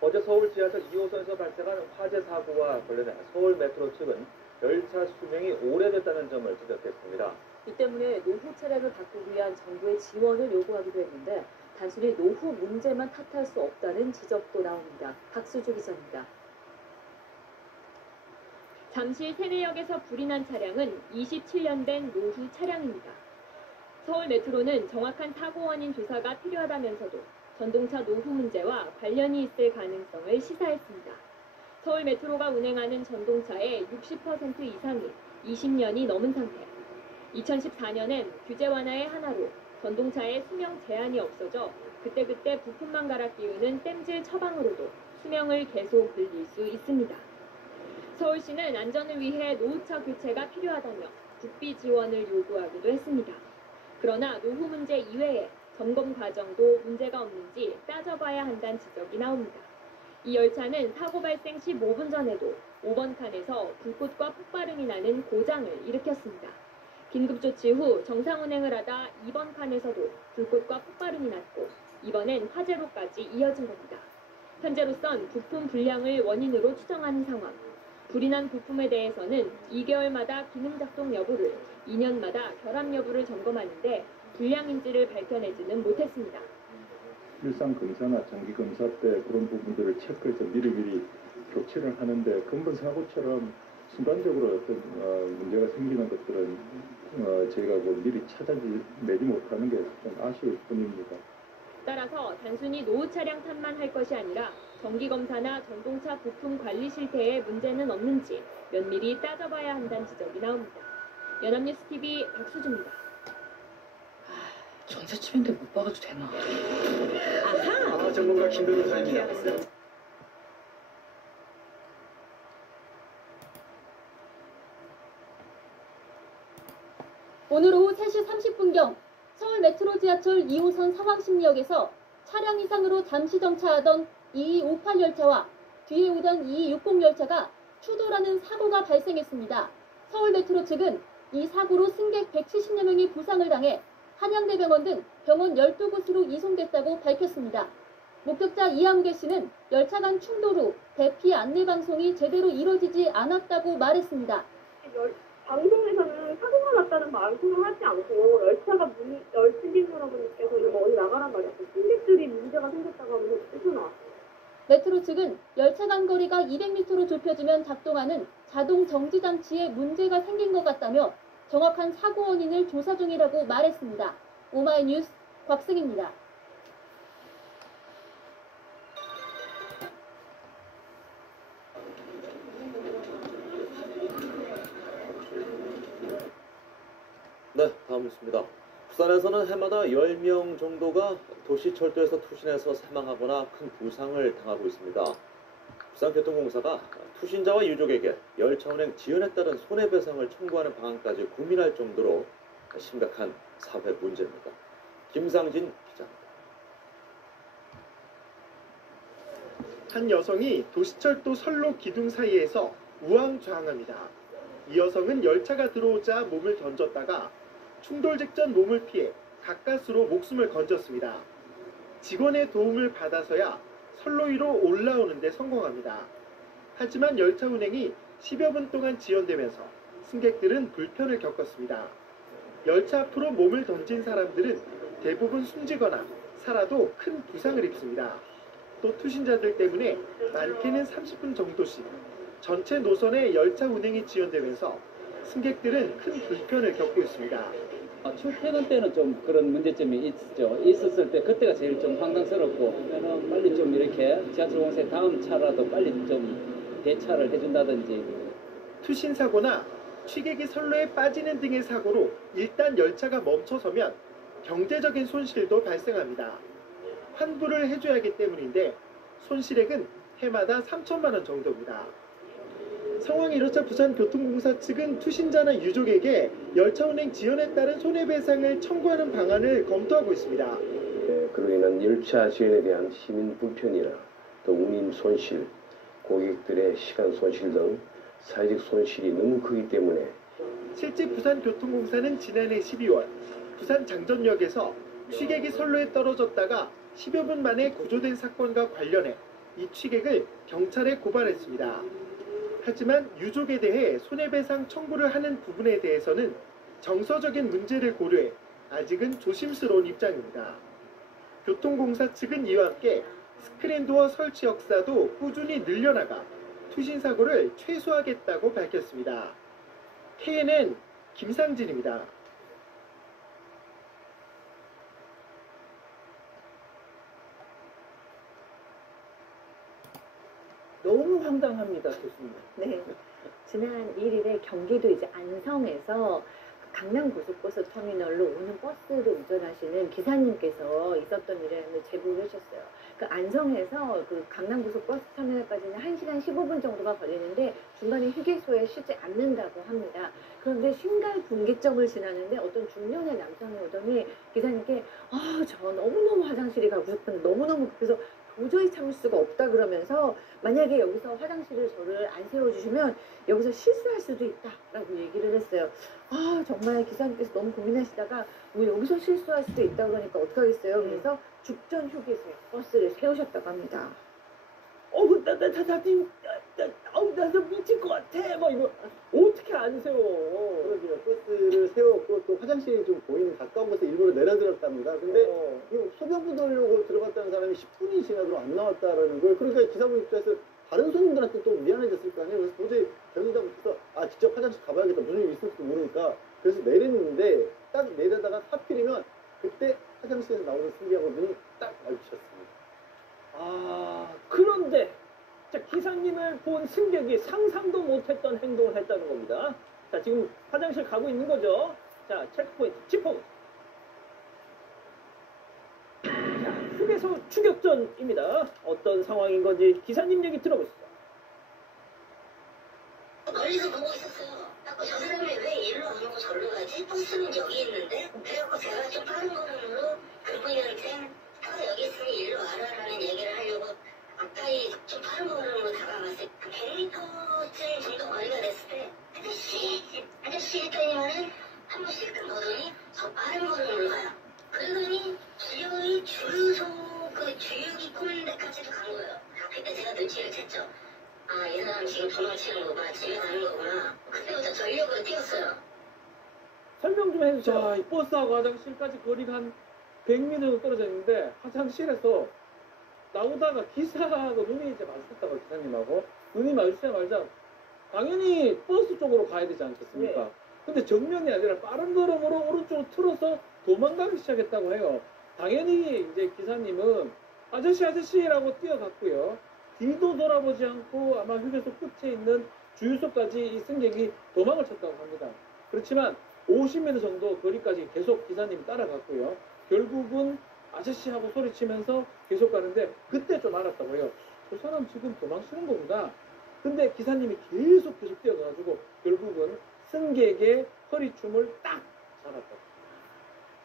어제 서울 지하철 2호선에서 발생한 화재 사고와 관련해 서울 메트로 측은 열차 수명이 오래됐다는 점을 지적했습니다. 이 때문에 노후 차량을 바꾸기 위한 정부의 지원을 요구하기도 했는데 단순히 노후 문제만 탓할 수 없다는 지적도 나옵니다. 박수주 기자입니다. 잠실 세내역에서 불이 난 차량은 27년 된 노후 차량입니다. 서울 메트로는 정확한 사고 원인 조사가 필요하다면서도 전동차 노후 문제와 관련이 있을 가능성을 시사했습니다. 서울 메트로가 운행하는 전동차의 60% 이상이 20년이 넘은 상태. 2014년엔 규제 완화의 하나로 전동차의 수명 제한이 없어져 그때그때 부품만 갈아 끼우는 땜질 처방으로도 수명을 계속 늘릴 수 있습니다. 서울시는 안전을 위해 노후차 교체가 필요하다며 국비 지원을 요구하기도 했습니다. 그러나 노후 문제 이외에 점검 과정도 문제가 없는지 따져봐야 한다는 지적이 나옵니다. 이 열차는 사고 발생 15분 전에도 5번 칸에서 불꽃과 폭발음이 나는 고장을 일으켰습니다. 긴급조치 후 정상 운행을 하다 2번 칸에서도 불꽃과 폭발음이 났고 이번엔 화재로까지 이어진 겁니다. 현재로선 부품 불량을 원인으로 추정하는 상황. 불이 난 부품에 대해서는 2개월마다 기능 작동 여부를, 2년마다 결함 여부를 점검하는데 불량인지를 밝혀내지는 못했습니다. 일상 검사나 장기 검사 때 그런 부분들을 체크해서 미리미리 교체를 하는데 근본 사고처럼 순간적으로 어떤 문제가 생기는 것들은 저희가 미리 찾아내지 못하는 게 좀 아쉬울 뿐입니다. 따라서 단순히 노후 차량 탓만 할 것이 아니라 정기검사나 전동차 부품 관리 실태에 문제는 없는지 면밀히 따져봐야 한다는 지적이 나옵니다. 연합뉴스 TV 박수주입니다. 전세집인데 못 박아도 되나? 아하! 전문가 김 변호사입니다. 오늘 오후 3시 30분경 서울 메트로 지하철 2호선 사왕십리역에서 차량 이상으로 잠시 정차하던 2258 열차와 뒤에 오던 2260 열차가 추돌하는 사고가 발생했습니다. 서울 메트로 측은 이 사고로 승객 170여 명이 부상을 당해 한양대병원 등 병원 12곳으로 이송됐다고 밝혔습니다. 목격자 이한계 씨는 열차 간 충돌 후 대피 안내 방송이 제대로 이뤄지지 않았다고 말했습니다. 방송에서는 사고가 났다는 방송을 하지 않고 열승객 여러분께서는 어디 나가란 말이야. 승객들이 문제가 생겼다고 하면서 쫓아 나왔어요. 메트로 측은 열차 간 거리가 200m로 좁혀지면 작동하는 자동 정지 장치에 문제가 생긴 것 같다며 정확한 사고 원인을 조사 중이라고 말했습니다. 오마이뉴스 곽승입니다. 네, 다음 뉴스입니다. 부산에서는 해마다 10명 정도가 도시철도에서 투신해서 사망하거나 큰 부상을 당하고 있습니다. 부산교통공사가 투신자와 유족에게 열차 운행 지연에 따른 손해배상을 청구하는 방안까지 고민할 정도로 심각한 사회 문제입니다. 김상진 기자입니다. 한 여성이 도시철도 선로 기둥 사이에서 우왕좌왕합니다. 이 여성은 열차가 들어오자 몸을 던졌다가 충돌 직전 몸을 피해 가까스로 목숨을 건졌습니다. 직원의 도움을 받아서야 선로 위로 올라오는 데 성공합니다. 하지만 열차 운행이 10여 분 동안 지연되면서 승객들은 불편을 겪었습니다. 열차 앞으로 몸을 던진 사람들은 대부분 숨지거나 살아도 큰 부상을 입습니다. 또 투신자들 때문에 많게는 30분 정도씩 전체 노선의 열차 운행이 지연되면서 승객들은 큰 불편을 겪고 있습니다. 출퇴근 때는 좀 그런 문제점이 있었을 때 그때가 제일 좀 황당스럽고 빨리 좀 이렇게 지하철 공사의 다음 차라도 빨리 좀 대차를 해준다든지. 투신 사고나 취객이 선로에 빠지는 등의 사고로 일단 열차가 멈춰서면 경제적인 손실도 발생합니다. 환불을 해줘야 하기 때문인데 손실액은 해마다 3천만 원 정도입니다. 상황이 이렇자 부산교통공사 측은 투신자나 유족에게 열차 운행 지연에 따른 손해배상을 청구하는 방안을 검토하고 있습니다. 그로 인한 열차 지연에 대한 시민 불편이나 또 운임 손실, 고객들의 시간 손실 등 사회적 손실이 너무 크기 때문에 실제 부산교통공사는 지난해 12월 부산 장전역에서 취객이 선로에 떨어졌다가 10여 분 만에 구조된 사건과 관련해 이 취객을 경찰에 고발했습니다. 하지만 유족에 대해 손해배상 청구를 하는 부분에 대해서는 정서적인 문제를 고려해 아직은 조심스러운 입장입니다. 교통공사 측은 이와 함께 스크린도어 설치 역사도 꾸준히 늘려나가 투신 사고를 최소화하겠다고 밝혔습니다. KNN 김상진입니다. 너무 황당합니다, 교수님. 네. 지난 1일에 경기도 이제 안성에서 강남고속버스 터미널로 오는 버스를 운전하시는 기사님께서 있었던 일을 제보를 해주셨어요. 그 안성에서 그 강남고속버스 터미널까지는 1시간 15분 정도가 걸리는데 중간에 휴게소에 쉬지 않는다고 합니다. 그런데 신갈 분기점을 지나는데 어떤 중년의 남성이 오더니 기사님께 저 너무너무 화장실이 가고 싶은데 너무너무 급해서 도저히 참을 수가 없다 그러면서 만약에 여기서 화장실을 저를 안 세워주시면 여기서 실수할 수도 있다라고 얘기를 했어요. 정말 기사님께서 너무 고민하시다가 뭐 여기서 실수할 수도 있다 그러니까 어떡하겠어요. 그래서 죽전 휴게소에 버스를 세우셨다고 합니다. 나 미칠 것 같아. 막 이거 어떻게 안 세워? 그러게요. 버스를 세웠고 또 화장실이 좀 보이는 가까운 곳에 일부러 내려들었답니다. 근데 소변 보려고 들어갔다는 사람이 10분이 지나도록 안 나왔다라는 걸 그러니까 기사분 입장에서 다른 손님들한테 또 미안해졌을 거 아니에요. 그래서 도저히 견디다 못해서 직접 화장실 가봐야겠다. 무슨 일이 있을지도 모르니까 그래서 내렸는데 딱 내려다가 하필이면 그때 화장실에서 나오는 승객하고 눈이 딱 마주쳤습니다. 아, 그런데 자, 기사님을 본 승객이 상상도 못했던 행동을 했다는 겁니다. 자, 지금 화장실 가고 있는 거죠. 자, 체크포인트 지포. 자, 휴게소 추격전입니다. 어떤 상황인 건지 기사님 얘기 들어보시죠. 멀리서 보고 있었어요. 자꾸 저 사람이 왜 일로 안 오고 절로 가지? 버스는 여기 있는데? 그래갖고 제가 좀 빠른 걸음으로 그분한테 다 여기 있으니 일로 와라라는 얘기를 하려고 가까이 좀 빠른 걸음으로 다가갔어요. 100m쯤 정도 거리가 됐을 때 아저씨 했더니만은 한 번씩 끔 보더니 저 빠른 걸음으로 가요. 그러더니 주유의 주유소 그 주유기 꽂는 데까지도 간 거예요. 그때 제가 눈치를 챘죠. 아, 이 사람 지금 도망치는 거구나, 집에 가는 거구나. 그때부터 전력으로 뛰었어요. 설명 좀 해주세요. 자, 이 버스하고 화장실까지 거리가 한 100m 정도 떨어져 있는데 화장실에서 나오다가 기사하고 눈이 이제 마주쳤다고 기사님하고 눈이 마주치자마자 당연히 버스 쪽으로 가야 되지 않겠습니까? 네. 근데 정면이 아니라 빠른 걸음으로 오른쪽으로 틀어서 도망가기 시작했다고 해요. 당연히 이제 기사님은 아저씨라고 뛰어갔고요. 뒤도 돌아보지 않고 아마 휴게소 끝에 있는 주유소까지 이 승객이 도망을 쳤다고 합니다. 그렇지만 50m 정도 거리까지 계속 기사님이 따라갔고요. 결국은 아저씨하고 소리치면서 계속 가는데 그때 좀 알았다고 해요. 저 사람 지금 도망치는 거구나. 근데 기사님이 계속 뛰어가가지고 결국은 승객의 허리춤을 딱 잡았다.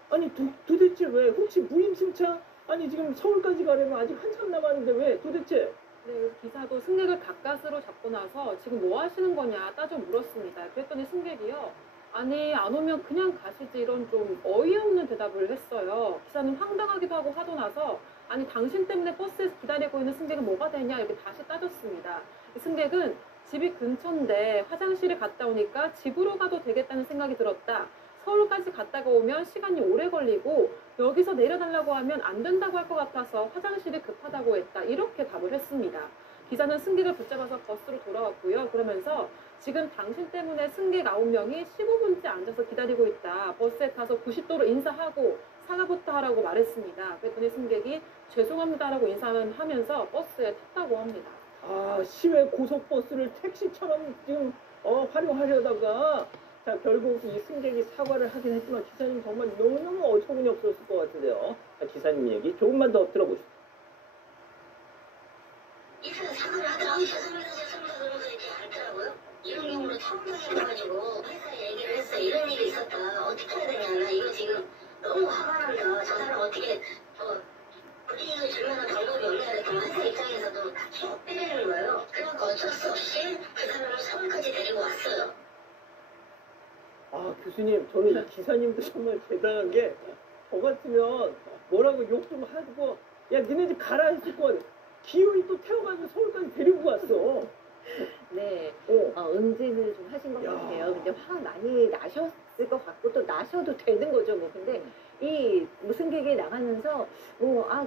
아니 도대체 왜? 혹시 무임승차? 아니 지금 서울까지 가려면 아직 한참 남았는데 왜 도대체? 네, 기사도 승객을 가까스로 잡고 나서 지금 뭐 하시는 거냐 따져 물었습니다. 그랬더니 승객이요. 아니 안 오면 그냥 가시지 이런 좀 어이없는 대답을 했어요. 기사는 황당하기도 하고 화도 나서 아니 당신 때문에 버스에서 기다리고 있는 승객은 뭐가 되냐 이렇게 다시 따졌습니다. 이 승객은 집이 근처인데 화장실에 갔다 오니까 집으로 가도 되겠다는 생각이 들었다. 서울까지 갔다가 오면 시간이 오래 걸리고 여기서 내려달라고 하면 안 된다고 할 것 같아서 화장실이 급하다고 했다. 이렇게 답을 했습니다. 기사는 승객을 붙잡아서 버스로 돌아왔고요. 그러면서 지금 당신 때문에 승객 9명이 15분째 앉아서 기다리고 있다. 버스에 타서 90도로 인사하고 사과부터 하라고 말했습니다. 그랬더니 승객이 죄송합니다라고 인사하면서 버스에 탔다고 합니다. 아, 시외 고속버스를 택시처럼 지금 활용하려다가 자, 결국 이 승객이 사과를 하긴 했지만 기사님 정말 너무너무 어처구니 없었을 것 같은데요. 자, 기사님 얘기 조금만 더 들어보시죠. 이사가 사과를 하더라고요. 죄송합니다 그러면서 이렇게 않더라고요. 이런 경우로 처음 당해봐가지고 회사에 얘기를 했어요. 이런 일이 있었다. 어떻게 해야 되냐. 나 이거 지금 너무 화가 난다. 저 사람 어떻게 불이익을 줄 만한 방법이 없냐 그랬더니 회사 입장에서도 계속 때리는 거예요. 그래서 어쩔 수 없이 그 사람을 서울까지 데리고 왔어요. 아, 교수님, 저는 이 기사님도 정말 대단한 게, 저 같으면 뭐라고 욕 좀 하고, 야, 니네 집 가라 했을 거 같아. 기어이 또 태워가지고 서울까지 데리고 왔어. 네, 응징을 좀 하신 것 같아요. 근데 화 많이 나셨을 것 같고, 또 나셔도 되는 거죠, 뭐. 근데 이 승객이 나가면서,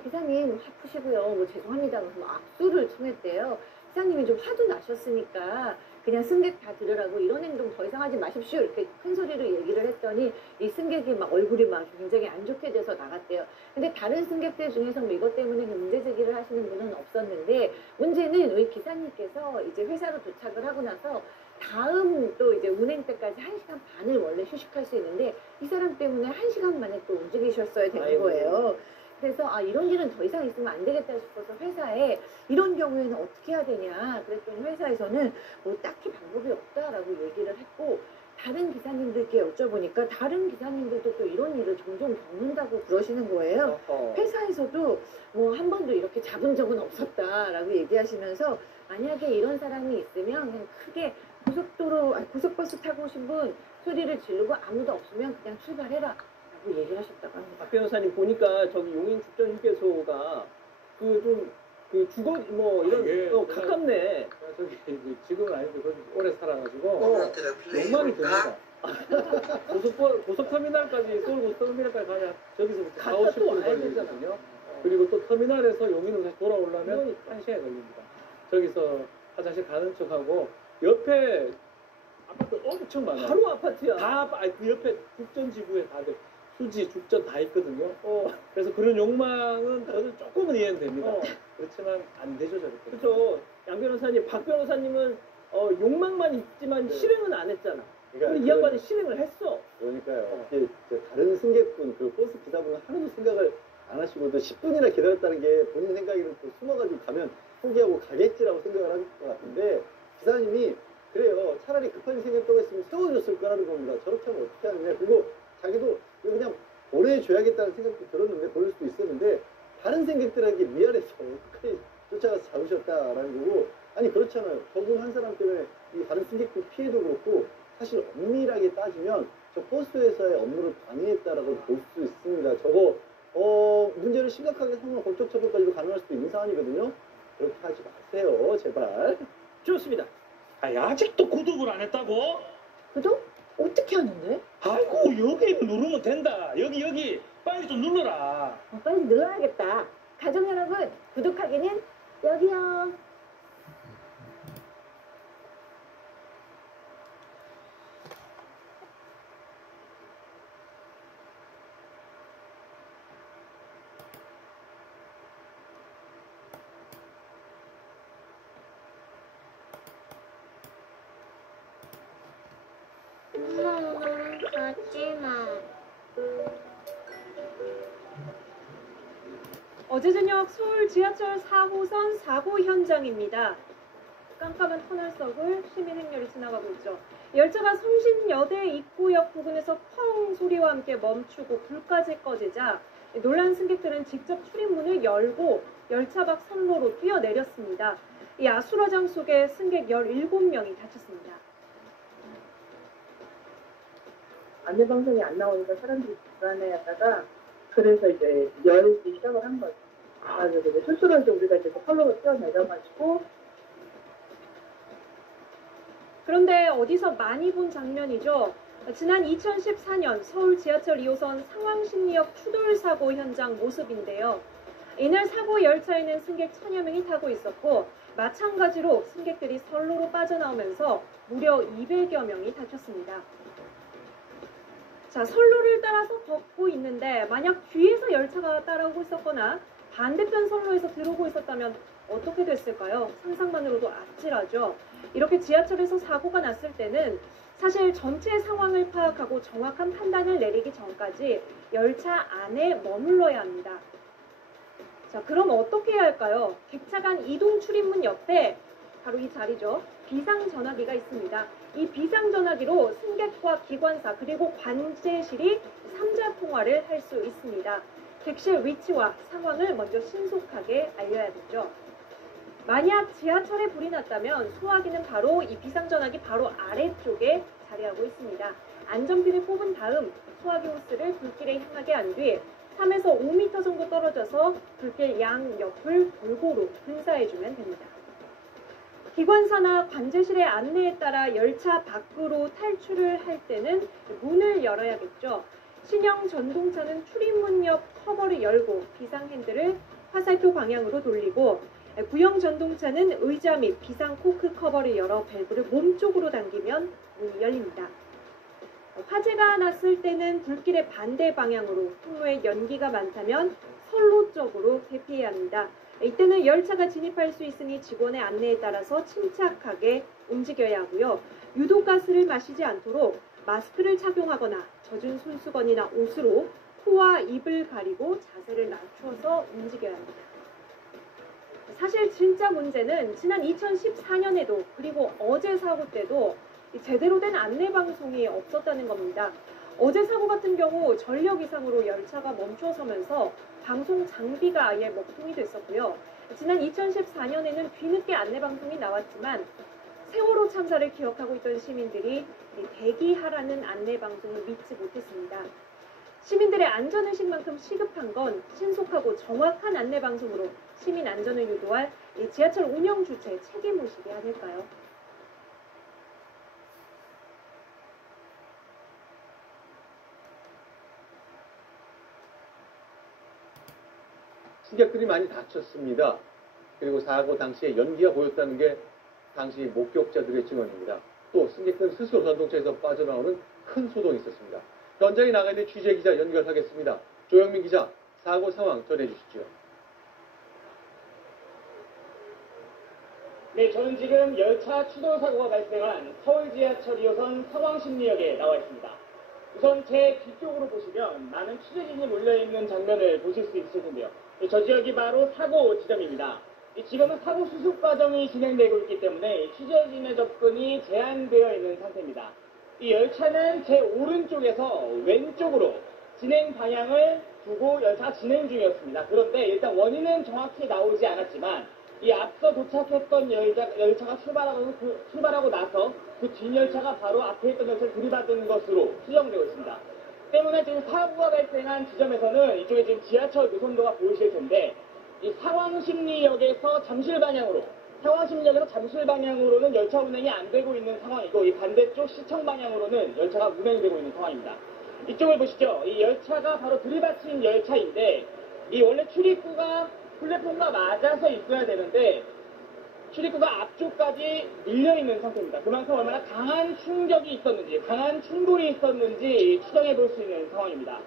기사님 아프시고요. 뭐 죄송합니다. 그래서 악수를 청했대요. 기사님이 좀 화도 나셨으니까 그냥 승객 다 들으라고 이런 행동 더 이상 하지 마십시오 이렇게 큰 소리로 얘기를 했더니 이 승객이 막 얼굴이 막 굉장히 안 좋게 돼서 나갔대요. 근데 다른 승객들 중에서 뭐 이것 때문에 문제 제기를 하시는 분은 없었는데 문제는 우리 기사님께서 이제 회사로 도착을 하고 나서 다음 또 이제 운행 때까지 1시간 반을 원래 휴식할 수 있는데 이 사람 때문에 1시간 만에 또 움직이셨어야 되는 거예요. 그래서 이런 일은 더 이상 있으면 안 되겠다 싶어서 회사에 이런 경우에는 어떻게 해야 되냐 그랬더니 회사에서는 뭐 딱히 방법이 없다라고 얘기를 했고 다른 기사님들께 여쭤보니까 다른 기사님들도 또 이런 일을 종종 겪는다고 그러시는 거예요. 회사에서도 뭐 한 번도 이렇게 잡은 적은 없었다라고 얘기하시면서 만약에 이런 사람이 있으면 그냥 크게 고속버스 타고 오신 분 소리를 지르고 아무도 없으면 그냥 출발해라. 얘기를 하셨다고 합니다. 박 변호사님 보니까 저기 용인 죽전 휴게소가 주거 뭐 이런 가깝네. 저기 지금은 아니고 거기 오래 살아가지고 욕망이 듭니다. 고속터미널까지 서울 고속터미널까지 가야 저기서부터 4, 50분 걸리거든요. 그리고 또 터미널에서 용인으로 다시 돌아오려면 1시간이 걸립니다. 저기서 화장실 가는 척하고 옆에 아파트 엄청 많아요. 바로 아파트야. 다 그 옆에 국전지구에 다들 휴지, 죽전 다 있거든요. 그래서 그런 욕망은 저는 조금은 이해는 됩니다. 그렇지만 안 되죠, 저렇게. 그렇죠. 양 변호사님, 박 변호사님은 욕망만 있지만 실행은 안 했잖아. 그러니까 이 양반이 실행을 했어. 그러니까요. 이게 다른 승객분, 그 버스 기사분은 하나도 생각을 안 하시고 또 10분이나 기다렸다는 게 본인 생각에는 또 숨어가지고 가면 포기하고 가겠지라고 생각을 하실 것 같은데 기사님이 그래요. 차라리 급한 일이 생겼다고 했으면 세워줬을 거라는 겁니다. 저렇게 하면 어떻게 하느냐. 그리고 자기도 그냥 보내줘야겠다는 생각도 들었는데 보낼 수도 있었는데 다른 승객들에게 미안해서 끝까지 쫓아가서 잡으셨다라는 거고 아니 그렇잖아요. 저분 한 사람 때문에 이 다른 승객들 피해도 그렇고 사실 엄밀하게 따지면 저 버스 회사의 업무를 방해했다라고 볼 수 있습니다. 저거 문제를 심각하게 삼으면 법적 처벌까지도 가능할 수도 있는 사안이거든요. 그렇게 하지 마세요, 제발. 좋습니다. 아니 아직도 구독을 안 했다고? 구독? 어떻게 하는데? 아이고 여기 누르면 된다. 여기 빨리 좀 눌러라. 빨리 눌러야겠다. 가족 여러분, 구독하기는 여기요. 엄마 오늘은 가지마. 어제 저녁 서울 지하철 4호선 사고 현장입니다. 깜깜한 터널석을 시민 행렬이 지나가고 있죠. 열차가 성신여대 입구역 부근에서 펑 소리와 함께 멈추고 불까지 꺼지자 놀란 승객들은 직접 출입문을 열고 열차 밖 선로로 뛰어내렸습니다. 이 아수라장 속에 승객 17명이 다쳤습니다. 안내방송이 안 나오니까 사람들이 불안해하다가 그래서 이제 열기 시작을 한 거죠. 그래서 스스로 이제 우리가 이제 선로로 뛰어내려가지고 그런데 어디서 많이 본 장면이죠. 지난 2014년 서울 지하철 2호선 상황심리역 추돌 사고 현장 모습인데요. 이날 사고 열차에는 승객 1000여 명이 타고 있었고 마찬가지로 승객들이 선로로 빠져나오면서 무려 200여 명이 다쳤습니다. 자, 선로를 따라서 걷고 있는데 만약 뒤에서 열차가 따라오고 있었거나 반대편 선로에서 들어오고 있었다면 어떻게 됐을까요? 상상만으로도 아찔하죠. 이렇게 지하철에서 사고가 났을 때는 사실 전체 상황을 파악하고 정확한 판단을 내리기 전까지 열차 안에 머물러야 합니다. 자, 그럼 어떻게 해야 할까요? 객차 간 이동 출입문 옆에 바로 이 자리죠. 비상전화기가 있습니다. 이 비상전화기로 승객과 기관사 그리고 관제실이 3자 통화를 할 수 있습니다. 객실 위치와 상황을 먼저 신속하게 알려야겠죠. 만약 지하철에 불이 났다면 소화기는 바로 이 비상전화기 바로 아래쪽에 자리하고 있습니다. 안전핀을 뽑은 다음 소화기 호스를 불길에 향하게 한 뒤 3에서 5m 정도 떨어져서 불길 양옆을 골고루 분사해주면 됩니다. 기관사나 관제실의 안내에 따라 열차 밖으로 탈출을 할 때는 문을 열어야겠죠. 신형 전동차는 출입문 옆 커버를 열고 비상 핸들을 화살표 방향으로 돌리고 구형 전동차는 의자 및 비상 코크 커버를 열어 밸브를 몸쪽으로 당기면 문이 열립니다. 화재가 났을 때는 불길의 반대 방향으로 통로에 연기가 많다면 선로 쪽으로 대피해야 합니다. 이때는 열차가 진입할 수 있으니 직원의 안내에 따라서 침착하게 움직여야 하고요. 유독가스를 마시지 않도록 마스크를 착용하거나 젖은 손수건이나 옷으로 코와 입을 가리고 자세를 낮춰서 움직여야 합니다. 사실 진짜 문제는 지난 2014년에도 그리고 어제 사고 때도 제대로 된 안내방송이 없었다는 겁니다. 어제 사고 같은 경우 전력 이상으로 열차가 멈춰서면서 방송 장비가 아예 먹통이 됐었고요. 지난 2014년에는 뒤늦게 안내방송이 나왔지만 세월호 참사를 기억하고 있던 시민들이 대기하라는 안내방송을 믿지 못했습니다. 시민들의 안전의식만큼 시급한 건 신속하고 정확한 안내방송으로 시민 안전을 유도할 지하철 운영 주체 책임의식이 아닐까요? 승객들이 많이 다쳤습니다. 그리고 사고 당시에 연기가 보였다는 게 당시 목격자들의 증언입니다. 또 승객들 스스로 전동차에서 빠져나오는 큰 소동이 있었습니다. 현장에 나가 있는 취재 기자 연결하겠습니다. 조영민 기자, 사고 상황 전해주시죠. 네, 저는 지금 열차 추돌 사고가 발생한 서울 지하철 2호선 상황심리역에 나와 있습니다. 우선 제 뒤쪽으로 보시면 많은 취재진이 몰려있는 장면을 보실 수 있을 텐데요. 저 지역이 바로 사고 지점입니다. 지금은 사고 수습 과정이 진행되고 있기 때문에 취재진의 접근이 제한되어 있는 상태입니다. 이 열차는 제 오른쪽에서 왼쪽으로 진행 방향을 두고 열차가 진행 중이었습니다. 그런데 일단 원인은 정확히 나오지 않았지만 이 앞서 도착했던 열차가 출발하고 나서 그 뒷열차가 바로 앞에 있던 열차를 들이받은 것으로 추정되고 있습니다. 때문에 지금 사고가 발생한 지점에서는 이쪽에 지금 지하철 노선도가 보이실 텐데 이 상황심리역에서 잠실 방향으로는 열차 운행이 안 되고 있는 상황이고 이 반대쪽 시청 방향으로는 열차가 운행되고 있는 상황입니다. 이쪽을 보시죠. 이 열차가 바로 들이받친 열차인데 이 원래 출입구가 플랫폼과 맞아서 있어야 되는데 출입구가 앞쪽까지 밀려있는 상태입니다. 그만큼 얼마나 강한 충격이 있었는지, 강한 충돌이 있었는지 추정해 볼 수 있는 상황입니다.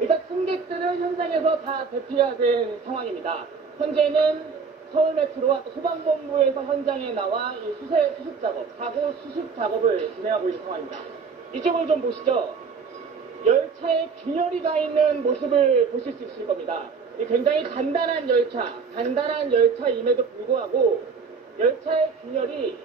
일단 승객들은 현장에서 다 대피화된 상황입니다. 현재는 서울메트로와 소방본부에서 현장에 나와 이 수습 작업, 사고 수습 작업을 진행하고 있는 상황입니다. 이쪽을 좀 보시죠. 열차에 균열이 가 있는 모습을 보실 수 있을 겁니다. 굉장히 간단한 열차임에도 불구하고 열차의 균열이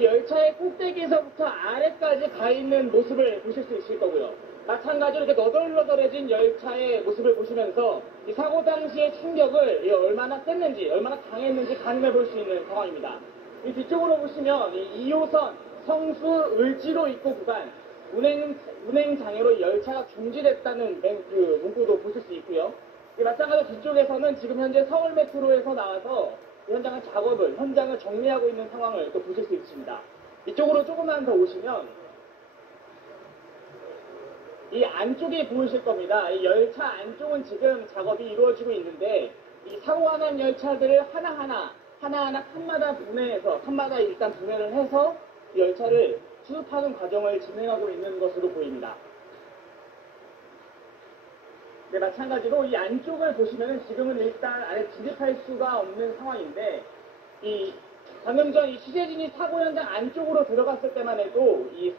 열차의 꼭대기에서부터 아래까지 가 있는 모습을 보실 수 있을 거고요. 마찬가지로 이렇게 너덜너덜해진 열차의 모습을 보시면서 이 사고 당시의 충격을 얼마나 셌는지, 얼마나 강했는지 가늠해 볼 수 있는 상황입니다. 이 뒤쪽으로 보시면 이 2호선 성수 을지로 입구 구간 운행 장애로 열차가 중지됐다는 그 문구도 보실 수 있고요. 마찬가지로 뒤쪽에서는 지금 현재 서울메트로에서 나와서 현장을 정리하고 있는 상황을 또 보실 수 있습니다. 이쪽으로 조금만 더 오시면 이 안쪽이 보이실 겁니다. 이 열차 안쪽은 지금 작업이 이루어지고 있는데 이 사고가 난 열차들을 하나하나 칸마다 일단 분해를 해서 이 열차를 수습하는 과정을 진행하고 있는 것으로 보입니다. 네, 마찬가지로 이 안쪽을 보시면은 지금은 일단 안에 진입할 수가 없는 상황인데 방금 전 이 취재진이 사고 현장 안쪽으로 들어갔을 때만 해도 이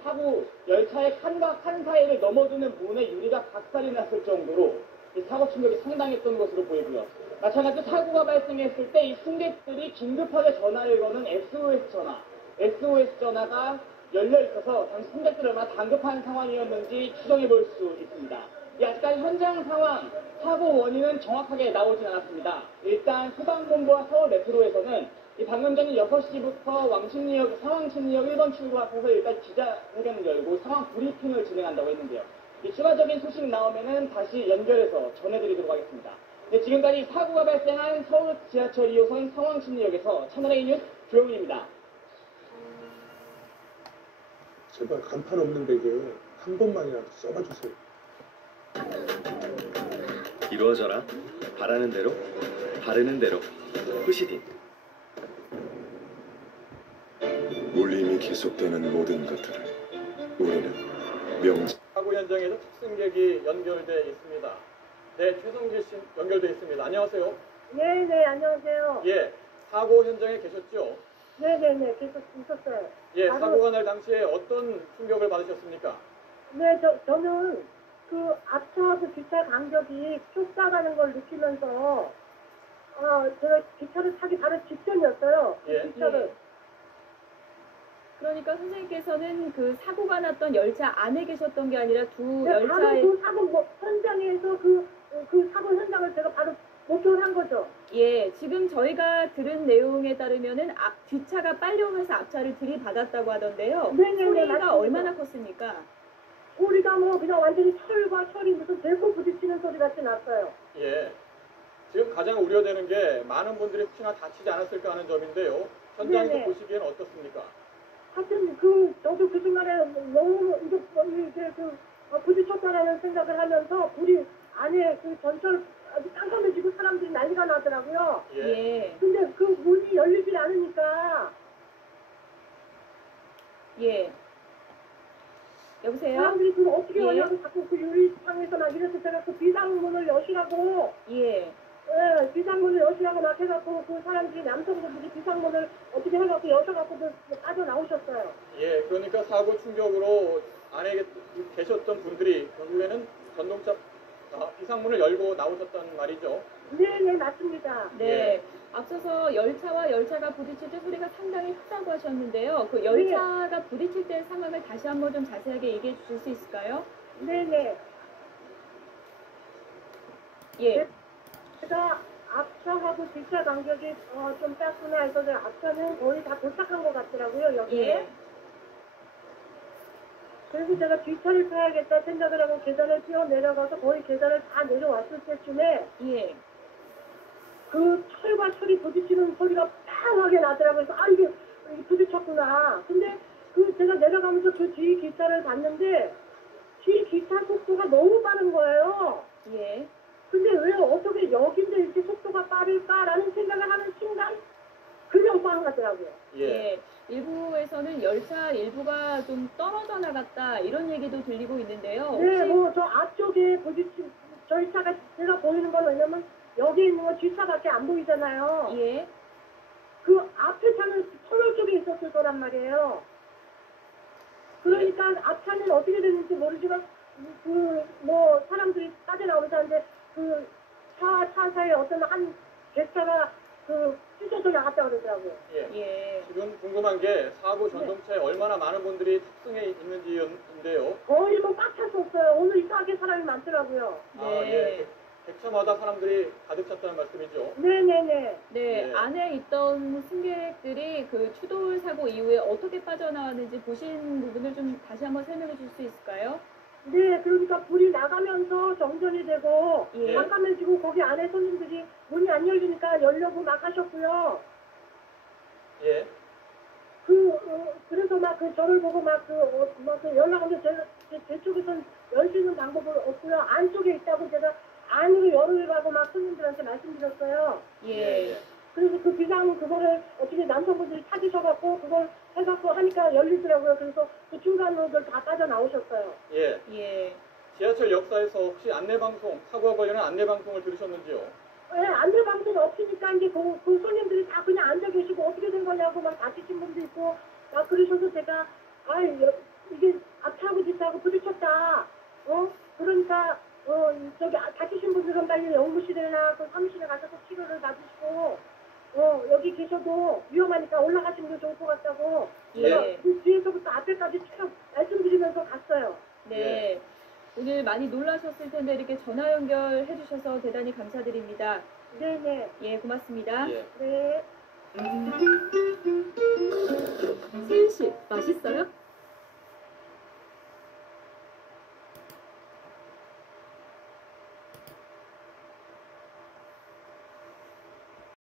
열차의 칸과 칸 사이를 넘어드는 부분에 유리가 박살이 났을 정도로 이 사고 충격이 상당했던 것으로 보이고요. 마찬가지로 사고가 발생했을 때 이 승객들이 긴급하게 전화를 거는 SOS 전화가 열려 있어서 당시 승객들이 얼마나 당급한 상황이었는지 추정해 볼 수 있습니다. 아직까지 현장 상황, 사고 원인은 정확하게 나오진 않았습니다. 일단 소방본부와 서울메트로에서는 방금 전에 6시부터 상황심리역 1번 출구 앞에서 일단 기자회견을 열고 상황 브리핑을 진행한다고 했는데요. 추가적인 소식 나오면은 다시 연결해서 전해드리도록 하겠습니다. 네, 지금까지 사고가 발생한 서울 지하철 2호선 상황심리역에서 채널A 뉴스 조영민입니다. 제발 간판 없는 베개 한 번만이라도 써봐주세요. 이루어져라. 바라는 대로, 바르는 대로. 후시딘. 울림이 계속되는 모든 것들을 우리는 명작. 사고 현장에서 특승객이 연결돼 있습니다. 네, 최성길 씨 연결돼 있습니다. 안녕하세요. 네, 안녕하세요. 예, 사고 현장에 계셨죠? 네네네, 계속 있었어요. 예, 사고가 날 당시에 어떤 충격을 받으셨습니까? 네, 저는 그 앞차하고 뒷차 간격이 쭉 나가는 걸 느끼면서 제가 기차를 타기 바로 직전이었어요. 예. 기차를. 그러니까 선생님께서는 그 사고가 났던 열차 안에 계셨던 게 아니라 두 바로 열차의 그 사고 현장에서 그 사고 현장을 제가 바로 목격한 거죠. 예, 지금 저희가 들은 내용에 따르면은 뒷차가 빨리 오면서 앞차를 들이받았다고 하던데요. 네네네, 소리가 맞습니다. 얼마나 컸습니까? 소리가 뭐 그냥 완전히 철과 철이 무슨 대포 부딪히는 소리 같이 났어요. 예. 지금 가장 우려되는 게 많은 분들이 혹시나 다치지 않았을까 하는 점인데요. 현장에서 네네. 보시기엔 어떻습니까? 하여튼 저도 그 순간에 너무 이게 부딪혔다라는 생각을 하면서 우리 안에 그 전철 아주 깜깜해지고 사람들이 난리가 나더라고요. 예. 근데 그 문이 열리질 않으니까. 예. 여보세요? 사람들이 그거 어떻게 예. 하냐고 자꾸 그 유리창에서 막 이래서 제가 그 비상문을 여시라고 예. 예, 비상문을 여시라고 막 해갖고 그 사람들이 남성분들이 비상문을 어떻게 해갖고 여셔갖고 빠져나오셨어요. 예, 그러니까 사고 충격으로 안에 계셨던 분들이 결국에는 전동차 비상문을 열고 나오셨다는 말이죠. 네, 네, 맞습니다. 네. 앞서서 열차와 열차가 부딪힐 때 소리가 상당히 크다고 하셨는데요. 그 열차가 부딪힐 때 상황을 다시 한번 좀 자세하게 얘기해 주실 수 있을까요? 네네. 예. 제가 앞차하고 뒷차 간격이 좀 짧구나 해서 앞차는 거의 다 도착한 것 같더라고요, 여기에. 예. 그래서 제가 뒷차를 타야겠다 생각을 하고 계단을 뛰어내려가서 거의 계단을 다 내려왔을 때쯤에 예. 그 철과 철이 부딪히는 소리가 빵하게 나더라고요. 그래서 이게 부딪혔구나. 근데 그 제가 내려가면서 그 뒤 기차를 봤는데 뒤 기차 속도가 너무 빠른 거예요. 예. 근데 왜 어떻게 여긴데 이렇게 속도가 빠를까라는 생각을 하는 순간 그냥 빵 가더라고요. 예. 일부에서는 열차 일부가 좀 떨어져 나갔다 이런 얘기도 들리고 있는데요. 네, 혹시- 뭐 저 앞쪽에 부딪힌 저희 차가 제가 보이는 건 왜냐면 여기 있는 건 뒷차밖에 안 보이잖아요. 예. 그 앞에 차는 터널 쪽에 있었을 거란 말이에요. 그러니까 앞차는 어떻게 됐는지 모르지만 그 뭐 사람들이 빠져나오면서 하는데 그 차 사이에 어떤 한 개차가 그 찢어져 나갔다고 그러더라고요. 예. 지금 궁금한 게 사고 전동차에 얼마나 많은 분들이 탑승해 있는지인데요. 거의 뭐 꽉 찼었어요. 오늘 이상하게 사람이 많더라고요. 아, 예. 객차마다 사람들이 가득 찼다는 말씀이죠. 네네네. 네, 안에 있던 승객들이 그 추돌 사고 이후에 어떻게 빠져나왔는지 보신 부분을 좀 다시 한번 설명해 줄 수 있을까요? 네, 그러니까 불이 나가면서 정전이 되고 예. 깜깜해지고 거기 안에 손님들이 문이 안 열리니까 열려고 막 하셨고요. 예. 그래서 막 저를 보고 막 연락하면 제 쪽에선 열 수 있는 방법은 없고요. 안쪽에 있다고 제가 안으로 열으라고 막 손님들한테 말씀드렸어요. 예. 그래서 그 비상 그거를 어떻게 남성분들이 찾으셔갖고 그걸 해갖고 하니까 열리더라고요. 그래서 그 중간으로들 다 빠져나오셨어요. 예. 예. 지하철 역사에서 혹시 안내방송, 사고와 관련한 안내방송을 들으셨는지요? 예, 안내방송이 없으니까 이제 그 손님들이 다 그냥 앉아 계시고 어떻게 된 거냐고 막 다치신 분도 있고 막 그러셔서 제가 이게 앞차하고 뒷차하고 부딪혔다. 그러니까 저기 다치신 분들은 빨리 연구실이나 그 사무실에 가셔서 치료를 받으시고 여기 계셔도 위험하니까 올라가시는 게 좋을 것 같다고 예. 그 뒤에서부터 앞에까지 쭉 말씀드리면서 갔어요. 네. 오늘 많이 놀라셨을 텐데 이렇게 전화 연결해 주셔서 대단히 감사드립니다. 네네. 예, 고맙습니다. 네. 세윤 씨, 맛있어요?